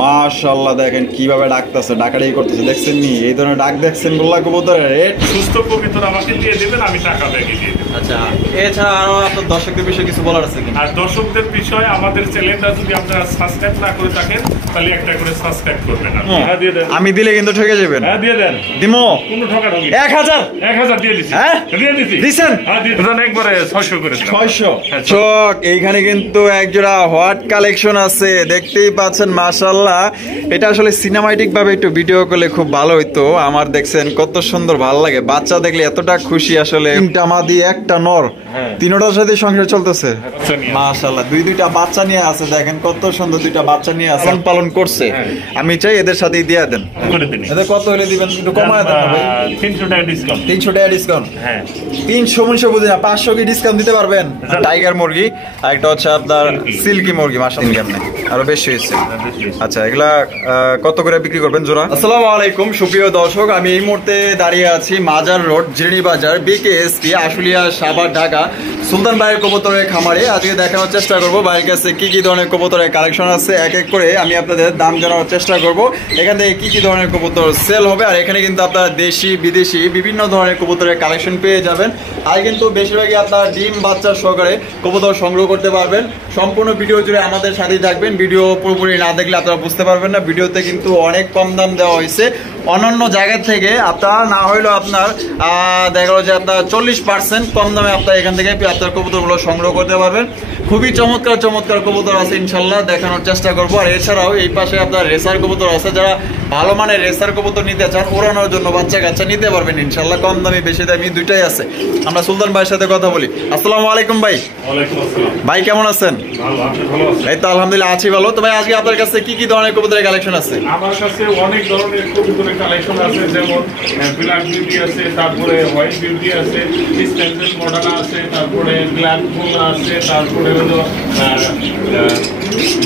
মাশাআল্লাহ দেখেন কিভাবে ডাকতেছে, ডাকাডাকি করতেছে, দেখছেন নি? এই ধরনের ডাক দেখছেন গোল্লা কবুতরের রেট। সুস্থ কবুতর আমাকে দিয়ে দিবেন, আমি টাকা ব্যাগে দিয়ে দেব। আচ্ছা, এছাড়া আরো আপনার দর্শকদের বিষয়ে কিছু বলার আছে কি? আর দর্শকদের বিষয়ে আমাদের চ্যানেলটা যদি আপনারা সাবস্ক্রাইব না করে থাকেন তাহলে একটা করে সাবস্ক্রাইব করবেন। হ্যাঁ দিয়ে দেন। আমি দিলে কিন্তু ঠকে যাবেন। হ্যাঁ দিয়ে দেন। দিমো কোনো ঠকা ঠকি 1000 দিয়ে দিছি। হ্যাঁ দিয়ে দিছি। দিছেন? হ্যাঁ দিয়ে দেন একবারে 600 করে দিলাম। 600 চক। এইখানে কিন্তু একজোড়া হোয়াট কালেকশন আছে, দেখতেই পাচ্ছেন মাশাআল্লাহ। এটা আসলে সিনেমাটিক ভাবে একটু ভিডিও করলে খুব ভালো হইতো। আমার দেখছেন কত সুন্দর, ভালো লাগে। বাচ্চা দেখলে এতটা খুশি আসলে। তিনটা মাদি একটা নর, তিনটার সাথে সংসার চলতেছে মাশাআল্লাহ। দুইটা বাচ্চা নিয়ে আছে, দেখেন কত সুন্দর দুইটা বাচ্চা নিয়ে আছে, পালন করছে। আমি চাই এদের সাথেই দিয়ে দেন। এদের কত হলে দিবেন? একটু কমায় দেন ভাই। 300 টাকা ডিসকাউন্ট। 300 টাকা ডিসকাউন্ট? হ্যাঁ 300 মুনশো বুঝি না, 500 কি ডিসকাউন্ট দিতে পারবেন? টাইগার মুরগি আর একটা হচ্ছে আপনার সিল্কি মুরগি। মাশাআল্লাহ কেমনে আরো বেশি হয়েছে। আচ্ছা, এগুলা কত করে বিক্রি করবেন জোড়া? আসসালামু আলাইকুম সুপ্রিয় দর্শক, আমি এই মুহূর্তে দাঁড়িয়ে আছি মাজার রোড, জিরনি বাজার, বিকেএসপি, আশুলিয়া, সাভার, ঢাকা, সুলতান ভাইয়ের কবুতরের খামারে। আজকে দেখানোর চেষ্টা করবো ভাইয়ের কাছে কি কি ধরনের কবুতরের কালেকশন আছে। এক এক করে আমি আপনাদের দাম জানানোর চেষ্টা করব, এখান থেকে কি কি ধরনের কবুতর সেল হবে। আর এখানে কিন্তু আপনারা দেশি বিদেশি বিভিন্ন ধরনের কবুতরের কালেকশন পেয়ে যাবেন। আর কিন্তু বেশিরভাগই আপনারা ডিম বাচ্চা সহকারে কবুতর সংগ্রহ করতে পারবেন। সম্পূর্ণ ভিডিও জুড়ে আমাদের সাথেই থাকবেন। ভিডিও পুরোপুরি না দেখলে আপনারা বুঝতে পারবেন না। ভিডিওতে কিন্তু অনেক কম দাম দেওয়া হয়েছে অন্যান্য জায়গা থেকে। আপনার না হইলেও আপনার দেখা গেল যে আপনার 40% কম দামে আপনার এখান থেকে আপনার কবুতরগুলো সংগ্রহ করতে পারবেন। খুবই চমৎকার চমৎকার কবুতর আছে, ইনশাল্লাহ দেখানোর চেষ্টা করবো। আর এছাড়াও এই পাশে আপনার রেসার কবুতর আছে, যারা ভালো মানের রেসার কবুতর নিতে চান, ওড়ানোর জন্য বাচ্চা কাচ্চা নিতে পারবেন ইনশাল্লাহ। কম দামি বেশি দামি দুইটাই আছে। আমরা সুলতান ভাইয়ের সাথে কথা বলি। আসসালামু আলাইকুম ভাই। ওয়ালাইকুম আসসালাম ভাই, কেমন আছেন? ভালো, আপনি ভালো আছেন? এই তো আলহামদুলিল্লাহ আছি ভালো। তো ভাই আজকে আপনার কাছে কি কি ধরনের কবুতরের কালেকশন আছে? আমার কাছে অনেক ধরনের কবুতরের কালেকশন আছে, যেমন ব্ল্যাক বিউটি আছে, তারপরে হোয়াইট বিউটি আছে, স্ট্যান্ডার্ড মডেল আছে, তারপরে ব্ল্যাক ফুল আছে, তারপরে হলো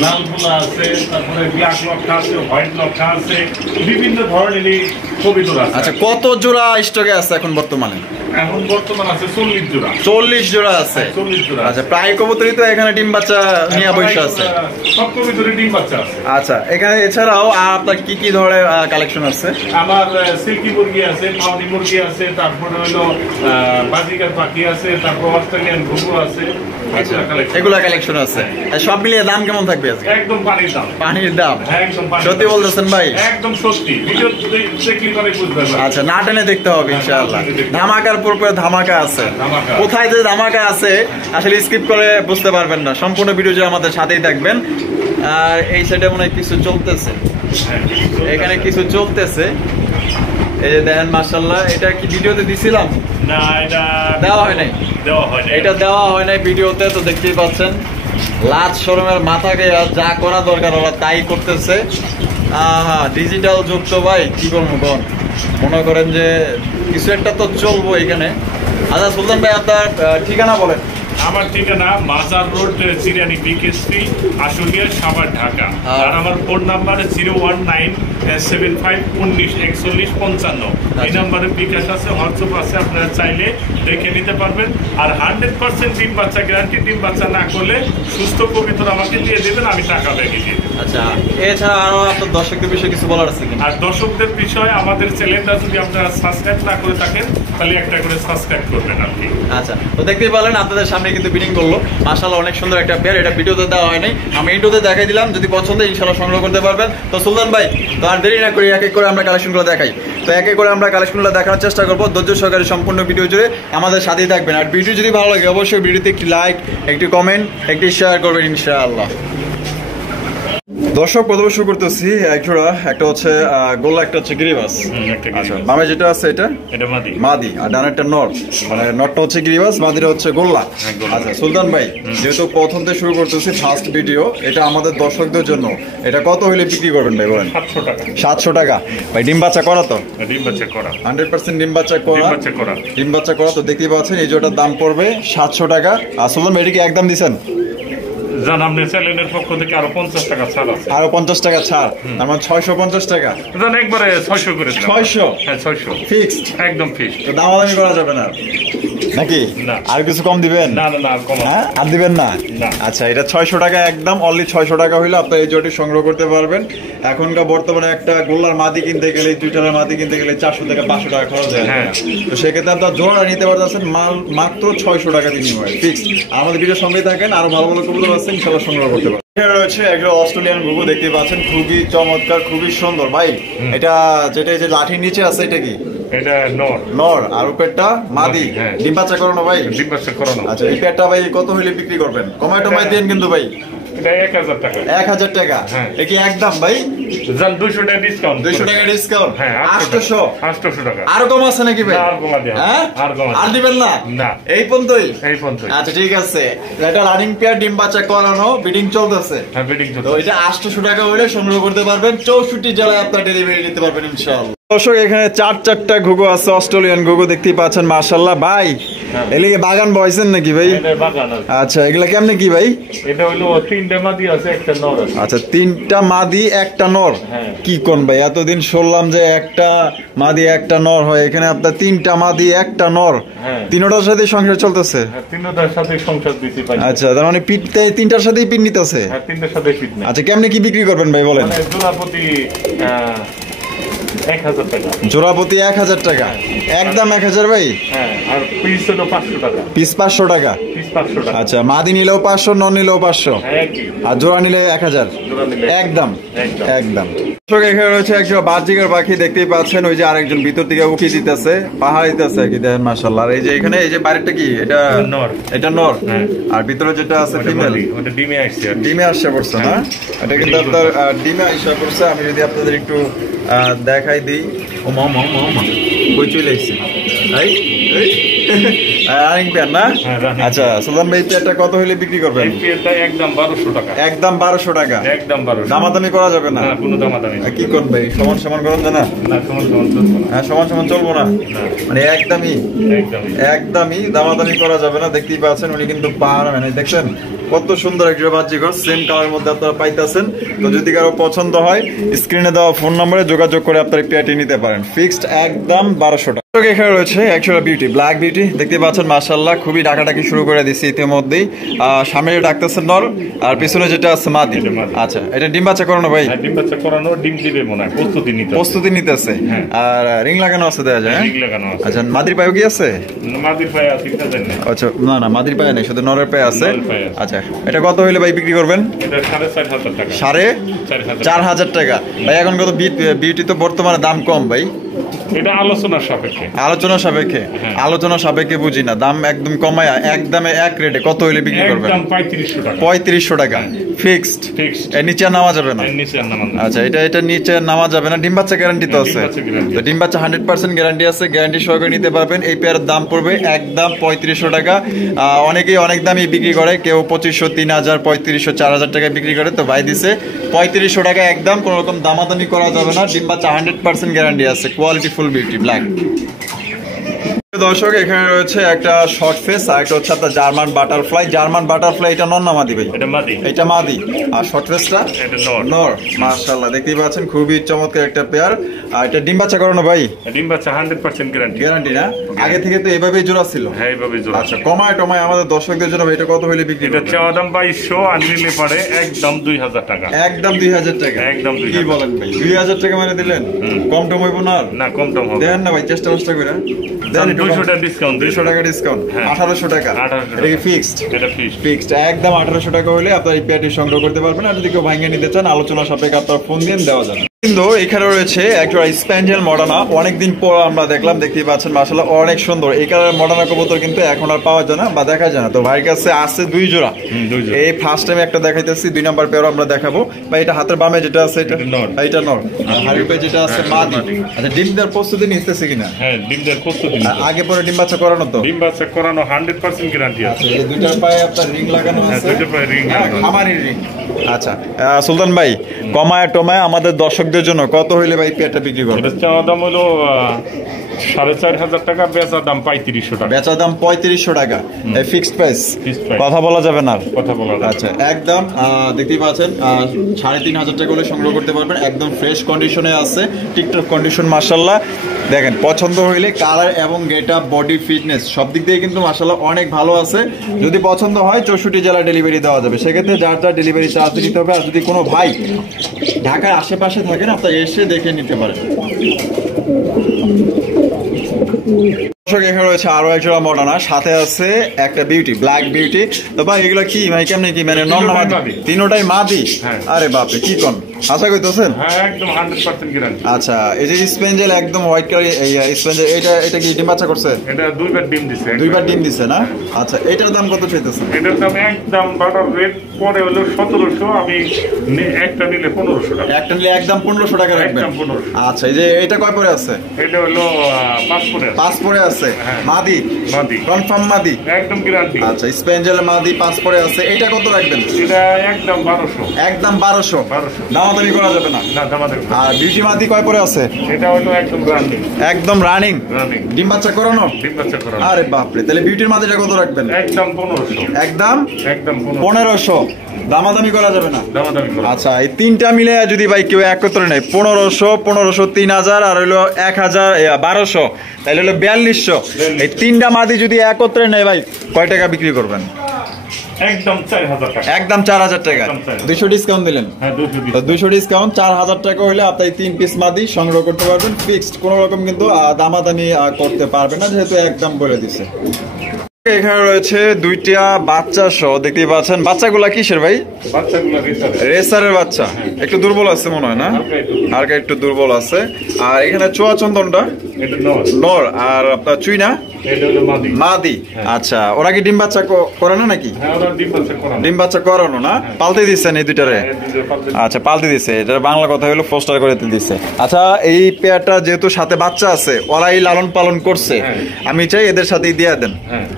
লাল ফুলা আছে, তারপরে ব্ল্যাক লক্ষা আছে, হোয়াইট লক্ষা আছে, বিভিন্ন ধরনেরই কবুতর আছে। আচ্ছা, কত জোড়া স্টকে আছে এখন বর্তমানে? এখন বর্তমান আছে 40 জোড়া। 40 জোড়া আছে? 40 জোড়া। আচ্ছা, প্রায় কবুতরই তো এখানে ডিম বাচ্চা নিয়ে বসে আছে। সব কবুতরের ডিম বাচ্চা আছে। আচ্ছা, এখানে এছাড়াও আপনার কি কি ধরনের কালেকশন আছে? আমার সিল্কি মুরগি আছে, পাউনি মুরগি আছে, তারপরে হলো বাজিকার পাখি আছে, তারপর অস্ট্রেলিয়ান ঘুঘু আছে। এগুলা কালেকশন আছে। সব মিলিয়ে দাম কেমন থাকবে আজকে? একদম পানির দাম। পানির দাম? একদম পানির। সত্যি বলতেছেন ভাই? একদম সত্যি। ভিডিও দেখলে পরে বুঝবেন। আচ্ছা, না টেনে দেখতে হবে ইনশাআল্লাহ। ধামাকার পর ধামাকা আছে। কোথায় যে ধামাকা আছে আসলে স্কিপ করে বুঝতে পারবেন না। সম্পূর্ণ ভিডিও যে আমাদের সাথেই থাকবেন। আর এই সাইডে মনে হয় কিছু চলতেছে, এখানে কিছু চলতেছে। এই যে দেখেন মাশাআল্লাহ, এটা কি ভিডিওতে দিছিলাম? না, এটা দেওয়া হয় নাই। এটা দেওয়া হয় নাই ভিডিওতে, তো দেখতেই পাচ্ছেন। লাজ শরমের মাথাকে যা করা দরকার ওরা তাই করতেছে। ডিজিটাল যুগ তো ভাই, কি করবো বল। মনে করেন যে কিছু একটা তো চলবো এখানে। আচ্ছা সুলতান ভাই, আপনার ঠিকানা বলেন। আমার ঠিকানা মাজার রোড, জিরানি, বিকেএসপি, আশুলিয়া, সাভার, ঢাকা। আর আমার ফোন নাম্বার 01975194155। এই নাম্বারে বিকাশ আছে, হোয়াটসঅ্যাপ আছে, আপনারা চাইলে দেখে নিতে পারবেন। আর 100% ডিম বাচ্চা গ্যারান্টি। ডিম বাচ্চা না করলে সুস্থ কবুতর আমাকে দিয়ে দেবেন, আমি টাকা ব্যাগে দিয়ে দেব। আচ্ছা, এছাড়া আরো আপনার দর্শকদের বিষয়ে কিছু বলার আছে? আর দর্শকদের বিষয়ে আমাদের চ্যানেলটা যদি আপনারা সাবস্ক্রাইব না করে থাকেন তাহলে একটা করে সাবস্ক্রাইব করবেন আর কি। আচ্ছা, তো দেখতেই পারলেন আপনাদের সামনে কিন্তু বিডিং করলো মাশাআল্লাহ, অনেক সুন্দর একটা পেয়ার। এটা ভিডিওতে দেওয়া হয় নাই, আমি ইন্ট্রোতে দেখাই দিলাম। যদি পছন্দ ইনশাআল্লাহ সংগ্রহ করতে পারবেন। তো সুলতান ভাই, তো আর দেরি না করি এক এক করে আমরা কালেকশনগুলো দেখাই। তো এক এক করে আমরা কালেকশনগুলো দেখানোর চেষ্টা করবো। ধৈর্য সহকারে সম্পূর্ণ ভিডিও জুড়ে আমাদের সাথেই থাকবেন। আর ভিডিও যদি ভালো লাগে অবশ্যই ভিডিওতে একটি লাইক, একটি কমেন্ট, একটি শেয়ার করবেন ইনশাআল্লাহ। দর্শক, প্রথমে শুরু করতেছি একজোড়া। একটা হচ্ছে গোল্লা, একটা হচ্ছে গিরিবাস। আচ্ছা, বামে যেটা আছে এটা মাদি, আর ডানেরটা নর। মানে নরটা হচ্ছে গিরিবাস, মাদিটা হচ্ছে গোল্লা। আচ্ছা সুলতান ভাই, যেহেতু প্রথম থেকে শুরু করতেছি, ফার্স্ট ভিডিও, এটা আমাদের দর্শকদের জন্য। এটা কত হলে বিক্রি করবেন ভাই বলেন? 700 টাকা। ভাই ডিম বাচ্চা করা তো? ডিম বাচ্চা করা, 100% ডিম বাচ্চা করা। ডিম বাচ্চা করা। তো দেখতেই পাচ্ছেন এই জোড়াটার দাম পড়বে 700 টাকা। আর সুলতান ভাই, এটা কি একদম দিচ্ছেন? আপনার চ্যানেলের পক্ষ থেকে আরো 50 টাকা ছাড় আছে। আরো 50 টাকা ছাড়, আমার 650 টাকা। একবারে 600 করে। 600? হ্যাঁ 600 ফিক্সড, একদম ফিক্সড। দামাদামি করা যাবে না? নাকি না। আর কিছু কম দিবেন? না না না আর কম হ্যাঁ আর দিবেন না? না। আচ্ছা এটা 600 টাকা একদম, অনলি 600 টাকা হইলে আপনার এই জোড়াটি সংগ্রহ করতে পারবেন। এখনকার বর্তমানে একটা গোল্লার মাদি কিনতে গেলে, দুইটার মাদি কিনতে গেলে 400 থেকে 500 টাকা খরচ হয়। হ্যাঁ। তো সেক্ষেত্রে আপনার জোড়া নিতে পারতেছেন মাত্র 600 টাকা বিনিময়ে ফিক্সড। আমাদের ভিডিও সঙ্গে থাকেন, আরো ভালো ভালো কবুতর আছে ইনশাআল্লাহ সংগ্রহ করতে পারবেন। এখানে রয়েছে একটা অস্ট্রেলিয়ান ঘুঘু দেখতে পাচ্ছেন, খুবই চমৎকার, খুবই সুন্দর ভাই। এটা যেটা এই যে লাঠির নিচে আছে এটা কি? এটা নর। নর আর উপরটা মাদি। হ্যাঁ। ডিম বাচ্চা করানো ভাই? ডিম বাচ্চা করানো। আচ্ছা এই পেটটা ভাই কত হইলে বিক্রি করবেন? কমায় টমায় দেন কিন্তু ভাই। এটা 1000 টাকা। 1000 টাকা? হ্যাঁ। এ কি একদম ভাই? জান 200 টাকা ডিসকাউন্ট। 200 টাকা ডিসকাউন্ট? হ্যাঁ 800। 800 টাকা। আরো কম আছে নাকি ভাই? না, আর কমা দেয়া। হ্যাঁ আর কমা দেয়া। আর দিবেন না? না। এই পর্যন্তই? এই পর্যন্ত। আচ্ছা ঠিক আছে। এটা রানিং পেয়ার, ডিম বাচ্চা করানো, বিডিং চলতেছে। হ্যাঁ বিডিং তো চলছে। এটা 800 টাকা হলে সংগ্রহ করতে পারবেন, 64 জেলায় আপনার ডেলিভারি দিতে পারবেন ইনশাআল্লাহ। দর্শক এখানে চারটা ঘুঘু আছে, অস্ট্রেলিয়ান ঘুঘু দেখতেই পাচ্ছেন মাশাআল্লাহ। ভাই এলিগে বাগান বয়সেন নাকি ভাই? এটা বাগান আছে। আচ্ছা এগুলা কেমনে কি ভাই? এটা হলো 3টে মাদি আছে, একটা নর আছে। আচ্ছা 3টা মাদি একটা নর? হ্যাঁ। কি কোন ভাই, এতদিন শুনলাম যে একটা মাদি একটা নর হয়, এখানে আপনার 3টা মাদি একটা নর। হ্যাঁ। তিনটার সাথে সংসার চলতেছে? হ্যাঁ 3টার সাথে সংসার দিতে পারি। আচ্ছা তার মানে পিট 3টার সাথেই পিট নিতেছে? হ্যাঁ 3টার সাথে ফিট নেই। আচ্ছা কেমনে কি বিক্রি করবেন ভাই বলেন? মানে জোড়াপতি 1000 টাকা। জোড়াপতি 1000 টাকা একদম? 1000 ভাই? হ্যাঁ আর পিস হলো 500 টাকা। পিস 500 টাকা? পিস 500 টাকা। আচ্ছা মাদি নিলেও 500, নন নিলেও 500, হ্যাঁ একই। আর জোড়া নিলে 1000? জোড়া নিলে একদম একদম। একদম। দর্শক এখানে রয়েছে একজন বাজিকার পাখি দেখতেই পাচ্ছেন, ওই যে আরেকজন ভিতর থেকে উঠিয়ে দিতেছে, পাহাড় দিতেছে আর কি, দেখেন মাশাআল্লাহ। আর এই যে এখানে এই যে বাইরেটা কি এটা? নর। এটা নর। হ্যাঁ। আর ভিতরে যেটা আছে ওটা ফিমেল? মাদি, ওটা ডিমে আসছে আর কি। ডিমে আসা পড়ছে না? এটা কিন্তু আপনার ডিমে আসা পড়ছে। আমি যদি আপনাদের একটু দেখাই দিই, ও মা মা মা মা কই চলে আসছে এই এই রানিং পেয়ার না? হ্যাঁ, running আচ্ছা সুলতান ভাই পেয়ারটা কত হইলে বিক্রি করবেন? এই পেয়ারটা একদম 1200 টাকা। একদম 1200 টাকা? একদম 1200। দামাদামি করা যাবে না? না কোনো দামাদামি নেই। কি কোন ভাই, সমান সমান করেন না? না সমান সমান চলবে না। হ্যাঁ সমান সমান চলবো না? না। মানে একদমই একদমই। একদমই দামাদামি করা যাবে না। দেখতেই পাচ্ছেন উনি কিন্তু পাহাড় মানে দেখছেন কত সুন্দর একটা বাজিঘর, সেম কালার মধ্যে আপনারা পাইতেছেন। তো যদি কারো পছন্দ হয় স্ক্রিনে দেওয়া ফোন নম্বরে যোগাযোগ করে আপনারা পেয়ারটি নিতে পারেন, ফিক্সড একদম 1200 টাকা। এখানে রয়েছে অ্যাকচুয়াল বিউটি ব্ল্যাক বিউটি দেখতে পাচ্ছেন মাশাআল্লাহ, খুবই ডাকাডাকি শুরু করে দিয়েছি ইতিমধ্যেই। সামনে ডাকতেছেন নর আর পিছনে যেটা আছে মাদি। আচ্ছা এটা ডিম বাচ্চা করানো ভাই? হ্যাঁ ডিম বাচ্চা করানো, ডিম দিবে মনে হয়, প্রস্তুতি নিতেছে। হ্যাঁ। আর রিং লাগানো আছে দেখা যায়? রিং লাগানো আছে। আচ্ছা মাদির পায়ে কি আছে? মাদির পায়ে আছে কিনা জানি না। আচ্ছা না না মাদির পায়ে নেই, শুধু নরের পায়ে আছে। নরের পায়ে আছে। আচ্ছা এটা কত হইলে ভাই বিক্রি করবেন? এটা 4500 টাকা। 4500 টাকা ভাই? এখন কত বিউটি তো বর্তমানে দাম কম ভাই। এটা আলোচনার সাপেক্ষে। আলোচনা সাপেক্ষে? হ্যাঁ। আলোচনা সাপেক্ষে বুঝি না, দাম একদম কমায় একদমে এক রেটে কত হইলে বিক্রি করবেন? একদম 3500 টাকা। 3500 টাকা ফিক্সড? ফিক্সড। এর নিচে আর নামা যাবে না? এর নিচে আর নামান না। আচ্ছা এটা নিচে নামা যাবে না। ডিম বাচ্চা গ্যারান্টি তো ডিম আছে? বাচ্চা guarantee তো ডিম বাচ্চা 100% গ্যারান্টি আছে, গ্যারান্টি সহকারে নিতে পারবেন। এই পেয়ারের দাম পড়বে একদম 3500 টাকা। অনেকেই অনেক দামই বিক্রি করে, কেউ 2500, 3000, 3500, 4000 টাকায় বিক্রি করে। তো ভাই দিছে 3500 টাকা একদম, কোনো রকম দামাদামি করা যাবে না। ডিম বাচ্চা 100% গ্যারান্টি আছে, কোয়ালিটি ফুল বিউটি ব্ল্যাক। দর্শক এখানে রয়েছে একটা শর্ট ফেস আর একটা হচ্ছে আপনার জার্মান বাটারফ্লাই। জার্মান বাটারফ্লাই এটা নর না মাদি ভাই? এটা মাদি। এটা মাদি। আর শর্ট ফেসটা? এটা নর। নর। মাশাআল্লাহ দেখতেই পাচ্ছেন খুবই চমৎকার একটা পেয়ার। আর এটা ডিম বাচ্চা করানো ভাই? ডিম বাচ্চা 100% গ্যারান্টি। গ্যারান্টি না? আগে থেকে তো এভাবেই জোড়া ছিল? হ্যাঁ এইভাবে জোড়া। আচ্ছা কমায় টমায় আমাদের দর্শকদের জন্য এটা কত হইলে বিক্রি এটা করবেন? চাওয়া দাম 2200, আর নিলে পারে একদম 2000 টাকা। একদম 2000 টাকা? একদম 2000 কি বলেন ভাই, 2000 টাকা মানে দিলেন? কম টম হইব না? না কম টম হবে। দেন না ভাই, চেষ্টা করে দেন। 200 টাকা ডিসকাউন্ট। 200 টাকা ডিসকাউন্ট? হ্যাঁ। 1800 টাকা? 1800 এটা কি ফিক্সড? এটা ফিক্সড। ফিক্সড একদম 1800 টাকা হলে আপনার এই পেয়ারটি সংগ্রহ করতে পারবেন। আর যদি কেউ ভাঙিয়ে নিতে চান আলোচনা সাপেক্ষে আপনার ফোন দিয়ে দেওয়া যাবে। কিন্তু এখানে রয়েছে একটা স্প্যানিয়েল মডার্না, অনেকদিন পর আমরা দেখলাম, দেখতেই পাচ্ছেন মাশাআল্লাহ অনেক সুন্দর। এই কালারের মডার্না কবুতর কিন্তু এখন আর পাওয়া যায় না বা দেখা যায় না। তো ভাইয়ের কাছে আছে 2 জোড়া। এই ফার্স্ট টাইম একটা দেখাইতেছি, 2 নাম্বার পেয়ারও আমরা দেখাবো। বা এটা হাতের বামে যেটা আছে এটা নর। এটা নর, আর হাড়ির পায়ে যেটা আছে মাদি। আচ্ছা ডিম দেওয়ার প্রস্তুতি নিতেছে কিনা? হ্যাঁ ডিম দেওয়ার প্রস্তুতি। আগে পরে ডিম বাচ্চা করানো তো? ডিম বাচ্চা করানো 100% গ্যারান্টি আছে। এই দুইটার পায়ে আপনার রিং লাগানো হ্যাঁ আছে? দুইটা পায়ে রিং লাগানো আছে। খামারি রিং। আচ্ছা সুলতান ভাই কমায় টমায় আমাদের দর্শকদের জন্য কত হইলে ভাই পেয়ারটা বিক্রি করবে? এটা চাওয়া দাম হলো 4,500 টাকা, বেচা দাম 3500 টাকা। বেচা দাম 3500 টাকা, এই ফিক্সড প্রাইস, কথা বলা যাবে না, কথা বলা যাবে। আচ্ছা একদম দেখতেই পাচ্ছেন 3,500 টাকা হলে সংগ্রহ করতে পারবেন। একদম ফ্রেশ কন্ডিশনে আছে, টিকটক কন্ডিশন মাশাআল্লাহ। দেখেন পছন্দ হইলে কালার এবং গেটআপ, বডি, ফিটনেস সব দিক দিয়ে কিন্তু মাশাআল্লাহ অনেক ভালো আছে। যদি পছন্দ হয় 64 জেলা ডেলিভারি দেওয়া যাবে, সেক্ষেত্রে যার যার ডেলিভারি চার্জ নিতে হবে। আর যদি কোনো ভাই ঢাকার আশেপাশে থাকেন, আপনারা এসে দেখে নিতে পারেন। এখানে রয়েছে আরো একজোড়া মডার্না, সাথে আছে একটা বিউটি, ব্ল্যাক বিউটি। তো ভাই এগুলো কি ভাই কেমনে কি মানে নন মাদি? তিনটাই মাদি? আরে বাপরে কি কোন আশা করতেছেন? হ্যাঁ একদম 100% গ্যারান্টি। আচ্ছা এই যে স্পেঞ্জেল একদম হোয়াইট কালার, এই স্পেঞ্জেল এটা কি ডিম বাচ্চা করছে? এটা দুইবার ডিম দিছে। দুইবার ডিম দিছে না? আচ্ছা এটার দাম কত চাইতেছেন? এটার দাম একদম বাটার রেট পরে হলো 1700, আমি একটা নিলে 1500 টাকা। একটা নিলে একদম 1500 টাকা রাখবেন। একদম 1500। আচ্ছা এই যে এটা কয় পরে আছে? এটা হলো 5 পরে। 5 পরে আছে, মাদি? মাদি কনফার্ম মাদি, একদম গ্যারান্টি। আচ্ছা স্পেঞ্জেল মাদি 5 পরে আছে, এটা কত রাখবেন? এটা একদম 1200। একদম 1200। 1200 দামাদামি করা যাবে না? না দামাদামি। আর বিউটি মাদি কয় পরে আছে? এটা হলো একদম রানিং। একদম রানিং? রানিং। ডিম বাচ্চা করানো? ডিম বাচ্চা করানো। আরে বাপরে, তাহলে বিউটির মাদিটা কত রাখবেন? একদম 1500। একদম একদম 1500। দামাদামি করা যাবে না? দামাদামি করা। আচ্ছা এই তিনটা মিলে যদি ভাই কেউ একত্রে নেয় 1500, 3000 আর হলো 1200, তাহলে হলো 4200। এই তিনটা মাদি যদি একত্রে নেয় ভাই কয় টাকা বিক্রি করবেন? একদম 4000 টাকা। একদম 4000 টাকা। 200 ডিসকাউন্ট দিলেন? হ্যাঁ 200। 200 ডিসকাউন্ট 4000 টাকা হলে আপনি 3 পিস মাদি সংগ্রহ করতে পারবেন ফিক্সড, কোনো রকম কিন্তু দামাদামি করতে পারবেন না, যেহেতু একদম বলে দিছে। এখানে রয়েছে দুইটা বাচ্চা সহ, দেখতেই পাচ্ছেন। বাচ্চাগুলা কিসের ভাই? বাচ্চাগুলো রেসারের বাচ্চা, একটু দুর্বল আছে মনে হয় না? হালকা একটু দুর্বল আছে। আর এখানে চুয়া চন্দনটা এটা নর, আর আপনার চুইনা এটা হলো মাদি। মাদি। আচ্ছা ওরা কি ডিম বাচ্চা করে না নাকি? হ্যাঁ ওরা ডিম বাচ্চা করানো। ডিম বাচ্চা করানো না? পালতে দিচ্ছেন এই দুইটারে? আচ্ছা পালতে দিচ্ছে, এটা বাংলা কথা হলো পোস্টার করে দিচ্ছে। আচ্ছা এই পেয়ারটা যেহেতু সাথে বাচ্চা আছে, ওরাই লালন পালন করছে, আমি চাই এদের সাথেই দিয়ে দেন,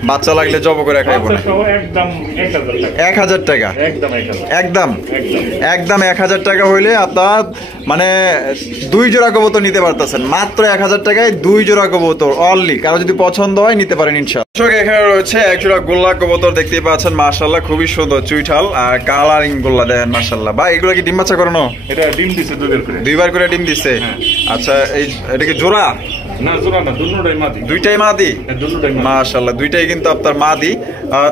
বাচ্চা লাগলে জব করে খাইবো না। একদম 1000 টাকা। একদম একদম একদম 1000 টাকা হইলে আপনার মানে 2 জোড়া কবুতর নিতে পারতেছেন মাত্র 1000 টাকায়। 2 জোড়া কবুতর অনলি, কারো যদি পছন্দ হয় নিতে পারেন ইনশাআল্লাহ। এখানে রয়েছে এক জোড়া গোল্লা কবুতর, দেখতেই পাচ্ছেন মাশাআল্লাহ খুবই সুন্দর চুইঠাল আর কালারিং গোল্লা দেখেন মাশাআল্লাহ। ভাই এগুলো কি ডিম বাচ্চা করানো? এটা ডিম দিছে দুইবার করে ডিম দিছে। আচ্ছা এই এটা কি জোড়া? না জোড়া না, দুটোটাই মাদি। দুইটাই মাদি? দুটোটাই মাশাআল্লাহ দুইটাই কিন্তু আপনার মাদি।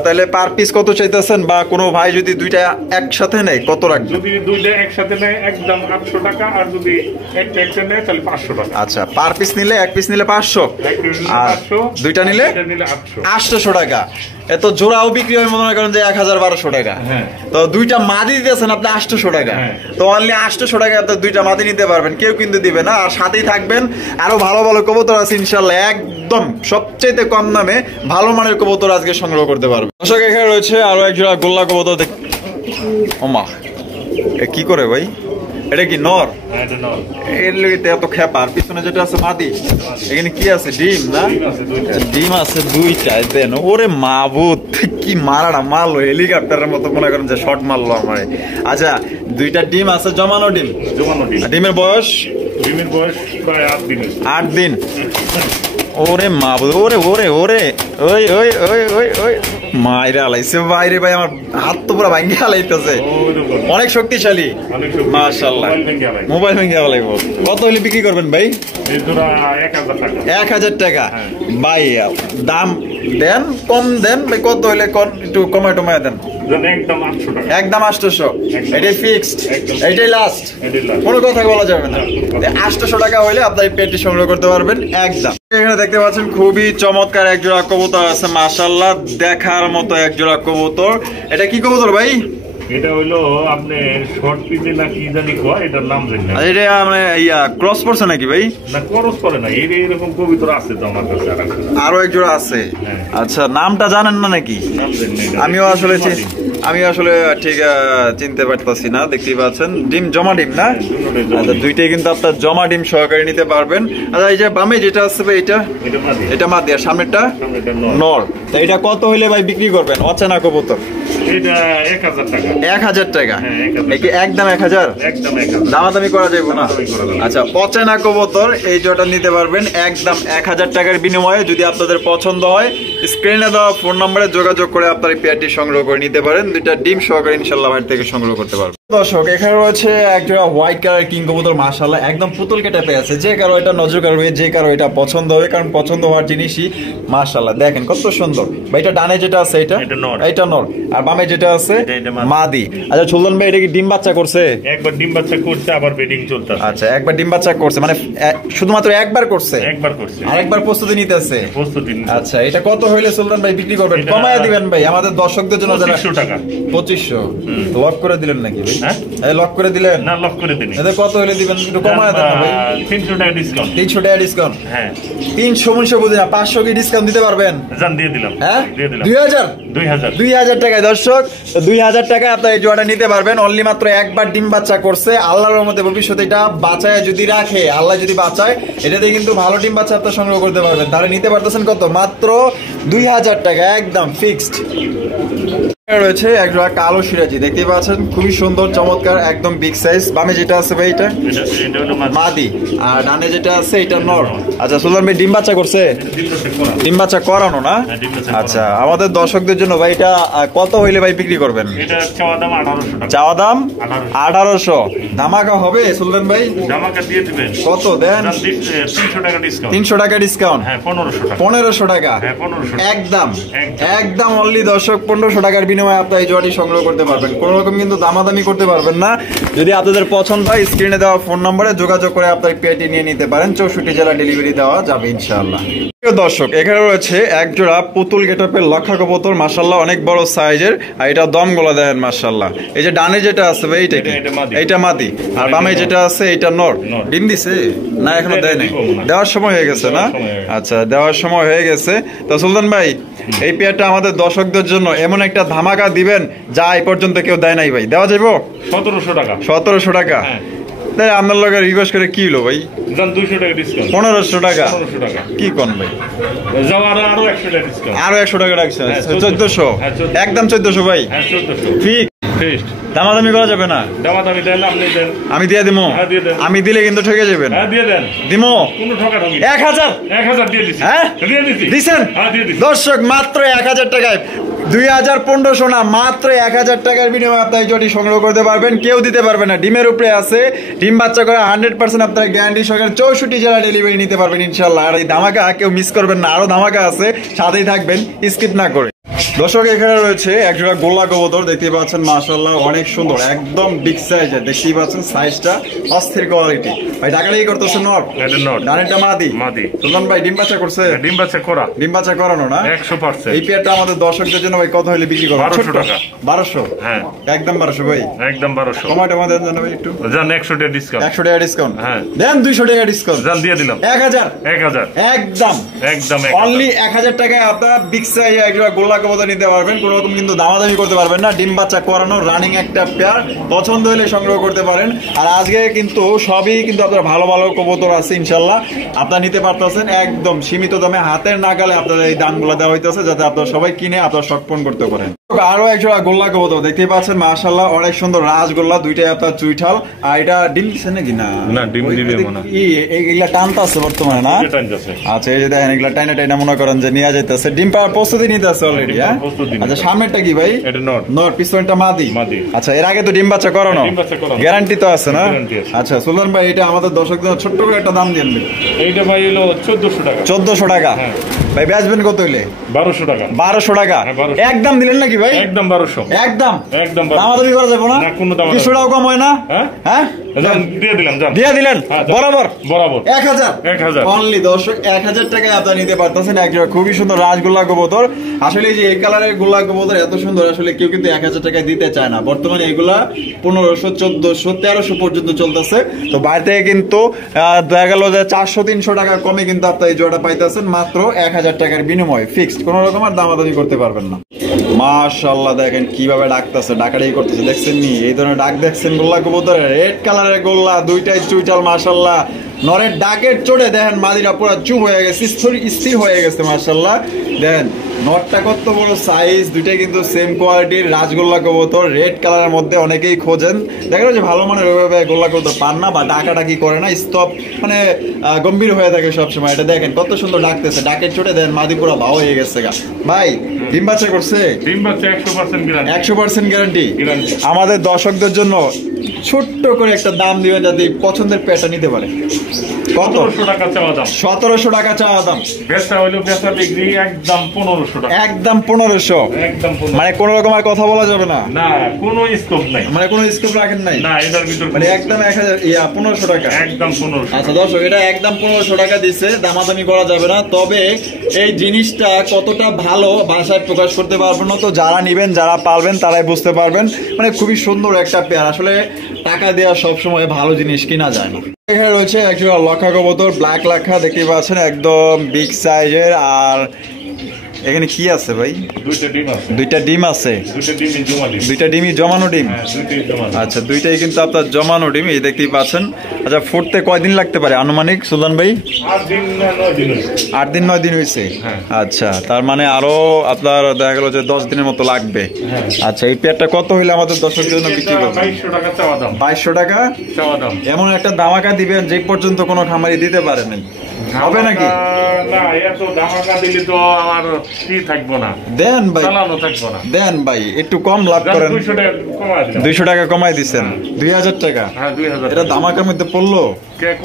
তাহলে পার পিস কত চাইতেছেন, বা কোনো ভাই যদি দুইটা একসাথে নেয় কত রাখবেন? যদি দুইটা একসাথে নেয় একদম 800 টাকা, আর যদি একটা একটা নেয় তাহলে 500 টাকা। আচ্ছা পার পিস নিলে, এক পিস নিলে 500, আর দুইটা নিলে 800 টাকা। এত জোড়াও বিক্রি হয় মনে করেন যে 1000-1200 টাকা। তো দুইটা মাদি দিতেছেন আপনি 800 টাকা। তো অনলি 800 টাকা আপনি দুইটা মাদি নিতে পারবেন, কেউ কিন্তু দিবে না। আর সাথেই থাকবেন আরো ভালো ভালো কবুতর আছে ইনশাআল্লাহ, একদম সবচেয়ে কম দামে ভালো মানের কবুতর আজকে সংগ্রহ করতে পারবেন। দর্শক এখানে রয়েছে আরো এক জোড়া গোল্লা কবুতর। ওমা কি করে ভাই, এটা কি নর? এর লইতে এত খেপা, আর পিছনে যেটা আছে মাদি, এখানে কি আছে? ডিম না? ডিম আছে দুইটা। দেন ওরে মাবুত কি মারাটা মারলো, হেলিকপ্টারের মতো মনে করেন যে শট মারলো আমার। আচ্ছা দুইটা ডিম আছে, জমানো ডিম? জমানো ডিম। ডিমের বয়স? ডিমের বয়স প্রায় 8 দিন। 8 দিন। ওরে মাবুত, ওরে ওরে ওরে ওই ওই ওই ওই ওই মাইরে আলাইছে বাইরে ভাই, আমার হাত তো পুরো ভাঙ্গি আলাইতেছে, অনেক শক্তিশালী মাশাআল্লাহ। মোবাইল ভেঙে আলাইব। কত হলে বিক্রি করবেন ভাই? 1000 টাকা। ভাই দাম দেন, কম দেন ভাই, কত হলে একটু কমায় টমায় দেন। একদম 800। এটাই ফিক্সড, এটাই লাস্ট, কোনো কথা বলা যাবে না। 800 টাকা হইলে আপনার পেটি সংগ্রহ করতে পারবেন একদম। এখানে দেখতে পাচ্ছেন খুবই চমৎকার এক জোড়া কবুতর আছে মাশাআল্লাহ, দেখার মতো এক জোড়া কবুতর। এটা কি কবুতর ভাই? এটা হইলো আপনি শর্ট পিজে না কি জানি কয়, এটার নাম জানি না। এটা মানে ক্রস পড়ছে নাকি ভাই? না ক্রস করে না, এরকম কবুতর আছে তো আমার কাছে আরো এক জোড়া আছে। আচ্ছা নামটা জানেন না নাকি? আমিও আসলে ঠিক চিনতে পারতাছি না। দেখতেই পাচ্ছেন ডিম, জমা ডিম না? আচ্ছা দুইটাই কিন্তু আপনার জমা ডিম সহকারে নিতে পারবেন। আচ্ছা এই যে বামে যেটা আছে ভাই, এটা মাদি, আর সামনেরটা নর। এটা কত হইলে ভাই বিক্রি করবেন? অচেনা কবুতর। এটা 1000 টাকা। 1000 টাকা। হ্যাঁ, 1000 নাকি একদম 1000? একদম 1000 দামাদামি করা যাবে না? দামাদামি করা যাবে না। আচ্ছা, অচেনা কবুতর এই জোড়াটা নিতে পারবেন একদম 1000 টাকার বিনিময়ে। যদি আপনাদের পছন্দ হয় স্ক্রিনে দেওয়া ফোন নম্বরে যোগাযোগ করে আপনার এই পেয়ারটি সংগ্রহ করে নিতে পারেন। দুইটা ডিম সহকারে ইনশাআল্লাহ বাইরে থেকে সংগ্রহ করতে পারবেন। দর্শক, এখানে রয়েছে একজোড়া হোয়াইট কালার কিং কবুতর, মাশাআল্লাহ একদম পুতুল কেটে পেয়েছে। যে কারো এটা নজর কাড়বে, যে কারো এটা পছন্দ হবে, কারণ পছন্দ হওয়ার জিনিসই মাশাআল্লাহ। দেখেন কত সুন্দর ভাই। এটা ডানে যেটা আছে এটা এটা নর, আর বামে যেটা আছে মাদি। আচ্ছা সুলতান ভাই, এটা কি ডিম বাচ্চা করছে? একবার ডিম বাচ্চা করছে, আবার ব্রিডিং চলতেছে। আচ্ছা, একবার ডিম বাচ্চা করছে, মানে শুধুমাত্র একবার করছে? একবার করছে, আর একবার প্রস্তুতি নিতেছে। আচ্ছা, এটা কত হইলে সুলতান ভাই বিক্রি করবেন? কমায়া দিবেন ভাই আমাদের দর্শকদের জন্য। 2500 টাকা। 2500 লক করে দিলেন নাকি ভাই? হ্যাঁ, এই লক করে দিলেন? না, লক করে দিন। এটা কত হইলে দিবেন? একটু কমায়া দেন না ভাই। 300 টাকা ডিসকাউন্ট। 300 টাকা ডিসকাউন্ট? হ্যাঁ। 300 বুঝি না, 500 কি ডিসকাউন্ট দিতে পারবেন? জান দিয়ে দিলাম। হ্যাঁ, দিয়ে দিলাম। 2000 টাকায় দর্শক, 2000 টাকায় আপনারা এই জোড়াটা নিতে পারবেন। অনলি মাত্র একবার ডিম বাচ্চা করছে। আল্লাহর রহমতে ভবিষ্যতে এটা বাঁচায় যদি রাখে, আল্লাহ যদি বাঁচায়, এটাতে কিন্তু ভালো ডিম বাচ্চা আপনারা সংগ্রহ করতে পারবেন। তাহলে নিতে পারতেছেন কত? মাত্র 2000 টাকা, একদম ফিক্সড। রয়েছে একজোড়া কালো সিরাজি, দেখতেই পাচ্ছেন খুবই সুন্দর চমৎকার, একদম বিগ সাইজ। বামে যেটা আছে ভাই এটা মাদি, আর ডানে যেটা আছে এটা নর। আচ্ছা সুলতান ভাই, ডিম বাচ্চা করছে? ডিম বাচ্চা করানো না? আচ্ছা, আমাদের দর্শকদের জন্য ভাই এটা কত হইলে ভাই বিক্রি করবেন? চাওয়া দাম 1800। ধামাকা হবে সুলতান ভাই? কত দেন? 300 টাকা ডিসকাউন্ট। 1500 টাকা একদম, একদম অনলি দর্শক 1500 টাকার বিনিময়ে আপনারা এই জোড়াটি সংগ্রহ করতে পারবেন। কোনো রকম কিন্তু দামাদামি করতে পারবেন না। যদি আপনাদের পছন্দ হয় স্ক্রিনে দেওয়া ফোন নম্বরে যোগাযোগ করে আপনার পেটি নিয়ে নিতে পারেন। 64 জেলা ডেলিভারি দেওয়া যাবে ইনশাআল্লাহ। দর্শক, এখানে রয়েছে একজোড়া পুতুল গেটআপের লক্ষা কবুতর, মাশাআল্লাহ অনেক বড় সাইজের। আর এটা দম গলা দেন মাশাআল্লাহ। এই যে ডানে যেটা আছে ভাই এটা কি? এইটা মাদি, আর বামে যেটা আছে এটা নর। ডিম দিছে না? এখনো দেয় নাই? দেওয়ার সময় হয়ে গেছে না? আচ্ছা, দেওয়ার সময় হয়ে গেছে। তো সুলতান ভাই, এই পেয়ারটা আমাদের দর্শকদের জন্য এমন একটা ধামাকা দিবেন যা এই পর্যন্ত কেউ দেয় নাই ভাই। দেওয়া যাইব? 1700 টাকা। 1700 টাকা? তাই আপনার লগে রিকোয়েস্ট করে কি হলো ভাই? 200 টাকা ডিসকাউন্ট। 1500 টাকা? 1500 টাকা কি কোন ভাই? আরো 100 টাকা ডিসকাউন্ট। আরো 100 টাকা রাখছেন? 1400? একদম 1400 ভাই? হ্যাঁ 1400 ঠিক। দামাদামি করা যাবে না? দামাদামি দেন, আপনি দেন। আমি দিয়ে দিমু? আমি দিলে কিন্তু ঠকে যাবেন। হ্যাঁ দিয়ে দেন। দিমু? কোনো ঠকা ঠকি। 1000 দিয়ে দিছি। হ্যাঁ দিয়ে দিছি। দিছেন? হ্যাঁ দিয়ে দিছি। দর্শক, মাত্র 1000 টাকায় 2500 না, মাত্র 1000 টাকার বিনিময়ে আপনারা এই জোড়াটি সংগ্রহ করতে পারবেন। কেউ দিতে পারবে না। ডিমের উপরে আছে, ডিম বাচ্চা করে 100% আপনারা গ্যারান্টি সহকারে 64 জেলা ডেলিভারি নিতে পারবেন ইনশাআল্লাহ। আর এই ধামাকা কেউ মিস করবেন না, আরো ধামাকা আছে, সাথেই থাকবেন স্কিপ না করে। দর্শক, এখানে রয়েছে একজোড়া গোল্লা কবুতর, দেখতেই পাচ্ছেন মাশাআল্লাহ অনেক সুন্দর, একদম বিগ সাইজের। দেখতেই পাচ্ছেন সাইজটা অস্থির কোয়ালিটি। ভাই টাকাটাই করতেছে নর? এটা নর। ডানেরটা মাদি? মাদি। সুলতান ভাই, ডিম বাচ্চা করছে? ডিম বাচ্চা করা। ডিম বাচ্চা করানো না? 100%। এই পেয়ারটা আমাদের দর্শকদের জন্য ভাই কত হলে বিক্রি করবেন? 1200 টাকা। 1200? হ্যাঁ একদম 1200 ভাই? একদম 1200। কমাটা আমাদের জানো ভাই একটু? জান 100 টাকা ডিসকাউন্ট। 100 টাকা ডিসকাউন্ট? হ্যাঁ দেন 200 টাকা ডিসকাউন্ট। জান দিয়ে দিলাম। 1000 একদম, একদম অনলি 1000 টাকায় আপনারা বিগ সাইজ একজোড়া গোল্লা কবুতর নিতে পারবেন। কোনো রকম কিন্তু দামাদামি করতে পারবেন না। ডিম বাচ্চা করানো রানিং একটা পেয়ার, পছন্দ হলে সংগ্রহ করতে পারেন। আর আজকে কিন্তু সবই কিন্তু আপনারা ভালো ভালো কবুতর আছে ইনশাআল্লাহ, আপনারা নিতে পারতেছেন একদম সীমিত দামে, হাতের নাগালে আপনাদের এই দামগুলো দেওয়া হইতেছে, যাতে আপনারা সবাই কিনে আপনারা শখ পূরণ করতে পারেন। আরো একজোড়া গোল্লা কবুতর দেখতেই পাচ্ছেন মাশাআল্লাহ অনেক সুন্দর রাজগোল্লা, দুইটাই আপনার চুইঠাল। আর এটা ডিম দিচ্ছে নাকি? না না, ডিম দিবে মনে হয়। এইগুলা টানতে আছে বর্তমানে না? আচ্ছা, এই যে দেখেন এগুলা টাইনা টাইনা মনে করেন যে নিয়ে যাইতেছে। ডিম পাওয়ার প্রস্তুতি নিতে আছে অলরেডি। হ্যাঁ আচ্ছা, সামনেরটা কি ভাই? এটা নর। নর, পিছনটা মাদি? মাদি। আচ্ছা, এর আগে তো ডিম বাচ্চা করানো? গ্যারান্টি তো আছে না? আচ্ছা সুলতান ভাই, এটা আমাদের দর্শকদের ছোট্ট করে একটা দাম দিন। এইটা ভাই হলো 1400 টাকা। 1400 টাকা? ভাই বেচবেন কত হইলে? 1200 টাকা। 1200 টাকা একদম দিলেন নাকি ভাই? একদম 1200। একদম একদম দামাদামি করা যাবে না? কোনো দাম 200 টাকা কম হয় না? হ্যাঁ দিয়ে দিলাম। দিয়ে দিলেন বরাবর? বরাবর 1000 অনলি দর্শক, 1000 টাকায় আপনারা নিতে পারতেছেন একজোড়া খুবই সুন্দর রাজগোল্লা কবুতর। আসলে এই যে এই কালারের গোল্লা কবুতর এত সুন্দর, আসলে কেউ কিন্তু 1000 টাকায় দিতে চায় না। বর্তমানে এগুলা 1500, 1400, 1300 পর্যন্ত চলতেছে। তো বাইরে থেকে কিন্তু দেখা গেল যে 400-300 টাকা কমে কিন্তু আপনারা এই জোড়াটা পাইতেছেন মাত্র 1000 টাকার বিনিময়ে। ফিক্সড, কোনো রকম আর দামাদামি করতে পারবেন না। মাশাআল্লাহ দেখেন কিভাবে ডাকতেছে, ডাকাডাকি করতেছে, দেখছেন নি? এই ধরনের ডাক দেখছেন গোল্লা কবুতরের? রেড কালারের গোল্লা, দুইটাই চুইটাল মাশাআল্লাহ। নরের ডাকের চড়ে দেখেন মাদিরা পুরো চুপ হয়ে গেছে, স্থির হয়ে গেছে মাশাআল্লাহ। দেখেন নটটা কত বড় সাইজ, দুইটাই কিন্তু সেম কোয়ালিটির রাজগোল্লা কবুতর, রেড কালারের মধ্যে অনেকেই খোঁজেন। দেখা যায় যে ভালো মানের ওইভাবে গোল্লা কবুতর পান না বা ডাকাডাকি করে না, স্টপ মানে গম্ভীর হয়ে থাকে সবসময়। এটা দেখেন কত সুন্দর ডাকতেছে, ডাকের চোটে দেন মাদি পুরো ভাও হয়ে গেছে গা। ভাই ডিম বাচ্চা করছে? ডিম বাচ্চা 100% গ্যারান্টি। 100% গ্যারান্টি। আমাদের দর্শকদের জন্য ছোট্ট করে একটা দাম দিবেন যাতে পছন্দের পেটা নিতে পারে। কত? 1700 টাকা চাওয়া দাম। 1700 টাকা চাওয়া দাম। বেচা হইলো বেচা বিক্রি একদম 1500 টাকা। একদম 1500। একদম 1500। মানে কোন রকম আর কথা বলা যাবে না? না, কোনো স্কোপ নাই। মানে কোনো স্কোপ রাখেন নাই? না, এটার ভিতর মানে একদম 1500 টাকা। একদম 1500। আচ্ছা দর্শক, এটা একদম 1500 টাকা দিচ্ছে, দামাদামি করা যাবে না। তবে এই জিনিসটা কতটা ভালো ভাষায় প্রকাশ করতে পারবেন না, তো যারা নিবেন যারা পালবেন তারাই বুঝতে পারবেন। মানে খুবই সুন্দর একটা পেয়ার, আসলে টাকা দেওয়া সবসময় ভালো জিনিস কিনা যায় না। এখানে রয়েছে একটা লক্ষা কবুতর, ব্ল্যাক লাক্ষা দেখতে পাচ্ছেন, একদম বিগ সাইজের। আর এখানে কি আছে ভাই? দুইটা ডিম আছে। দুইটা ডিমই জমানো ডিম? আচ্ছা, দুইটাই কিন্তু আপনার জমানো ডিম, এই দেখতেই পাচ্ছেন। আচ্ছা, ফুটতে কয়দিন লাগতে পারে আনুমানিক সুলতান ভাই? 8 দিন 9 দিন হয়েছে। আচ্ছা, তার মানে আরো আপনার দেখা গেল যে 10 দিনের মতো লাগবে। আচ্ছা, এই পেয়ারটা কত হইলে আমাদের দর্শকদের জন্য বিক্রি করবেন? 2200 টাকা চাওয়া দাম। 2200 টাকা চাওয়া দাম। এমন একটা ধামাকা দিবেন যে পর্যন্ত কোনো খামারি দিতে পারেনি, হবে নাকি? না, এত ধামাকা দিলে তো আমার কি থাকবো না। দেন ভাই, চালানো থাকবো না। দেন ভাই, একটু কম লাভ করেন। 200 টাকা কমায় দিলাম। 200 টাকা কমাই দিচ্ছেন? 2000 টাকা? হ্যাঁ, 2000। এটা ধামাকার মধ্যে পড়লো।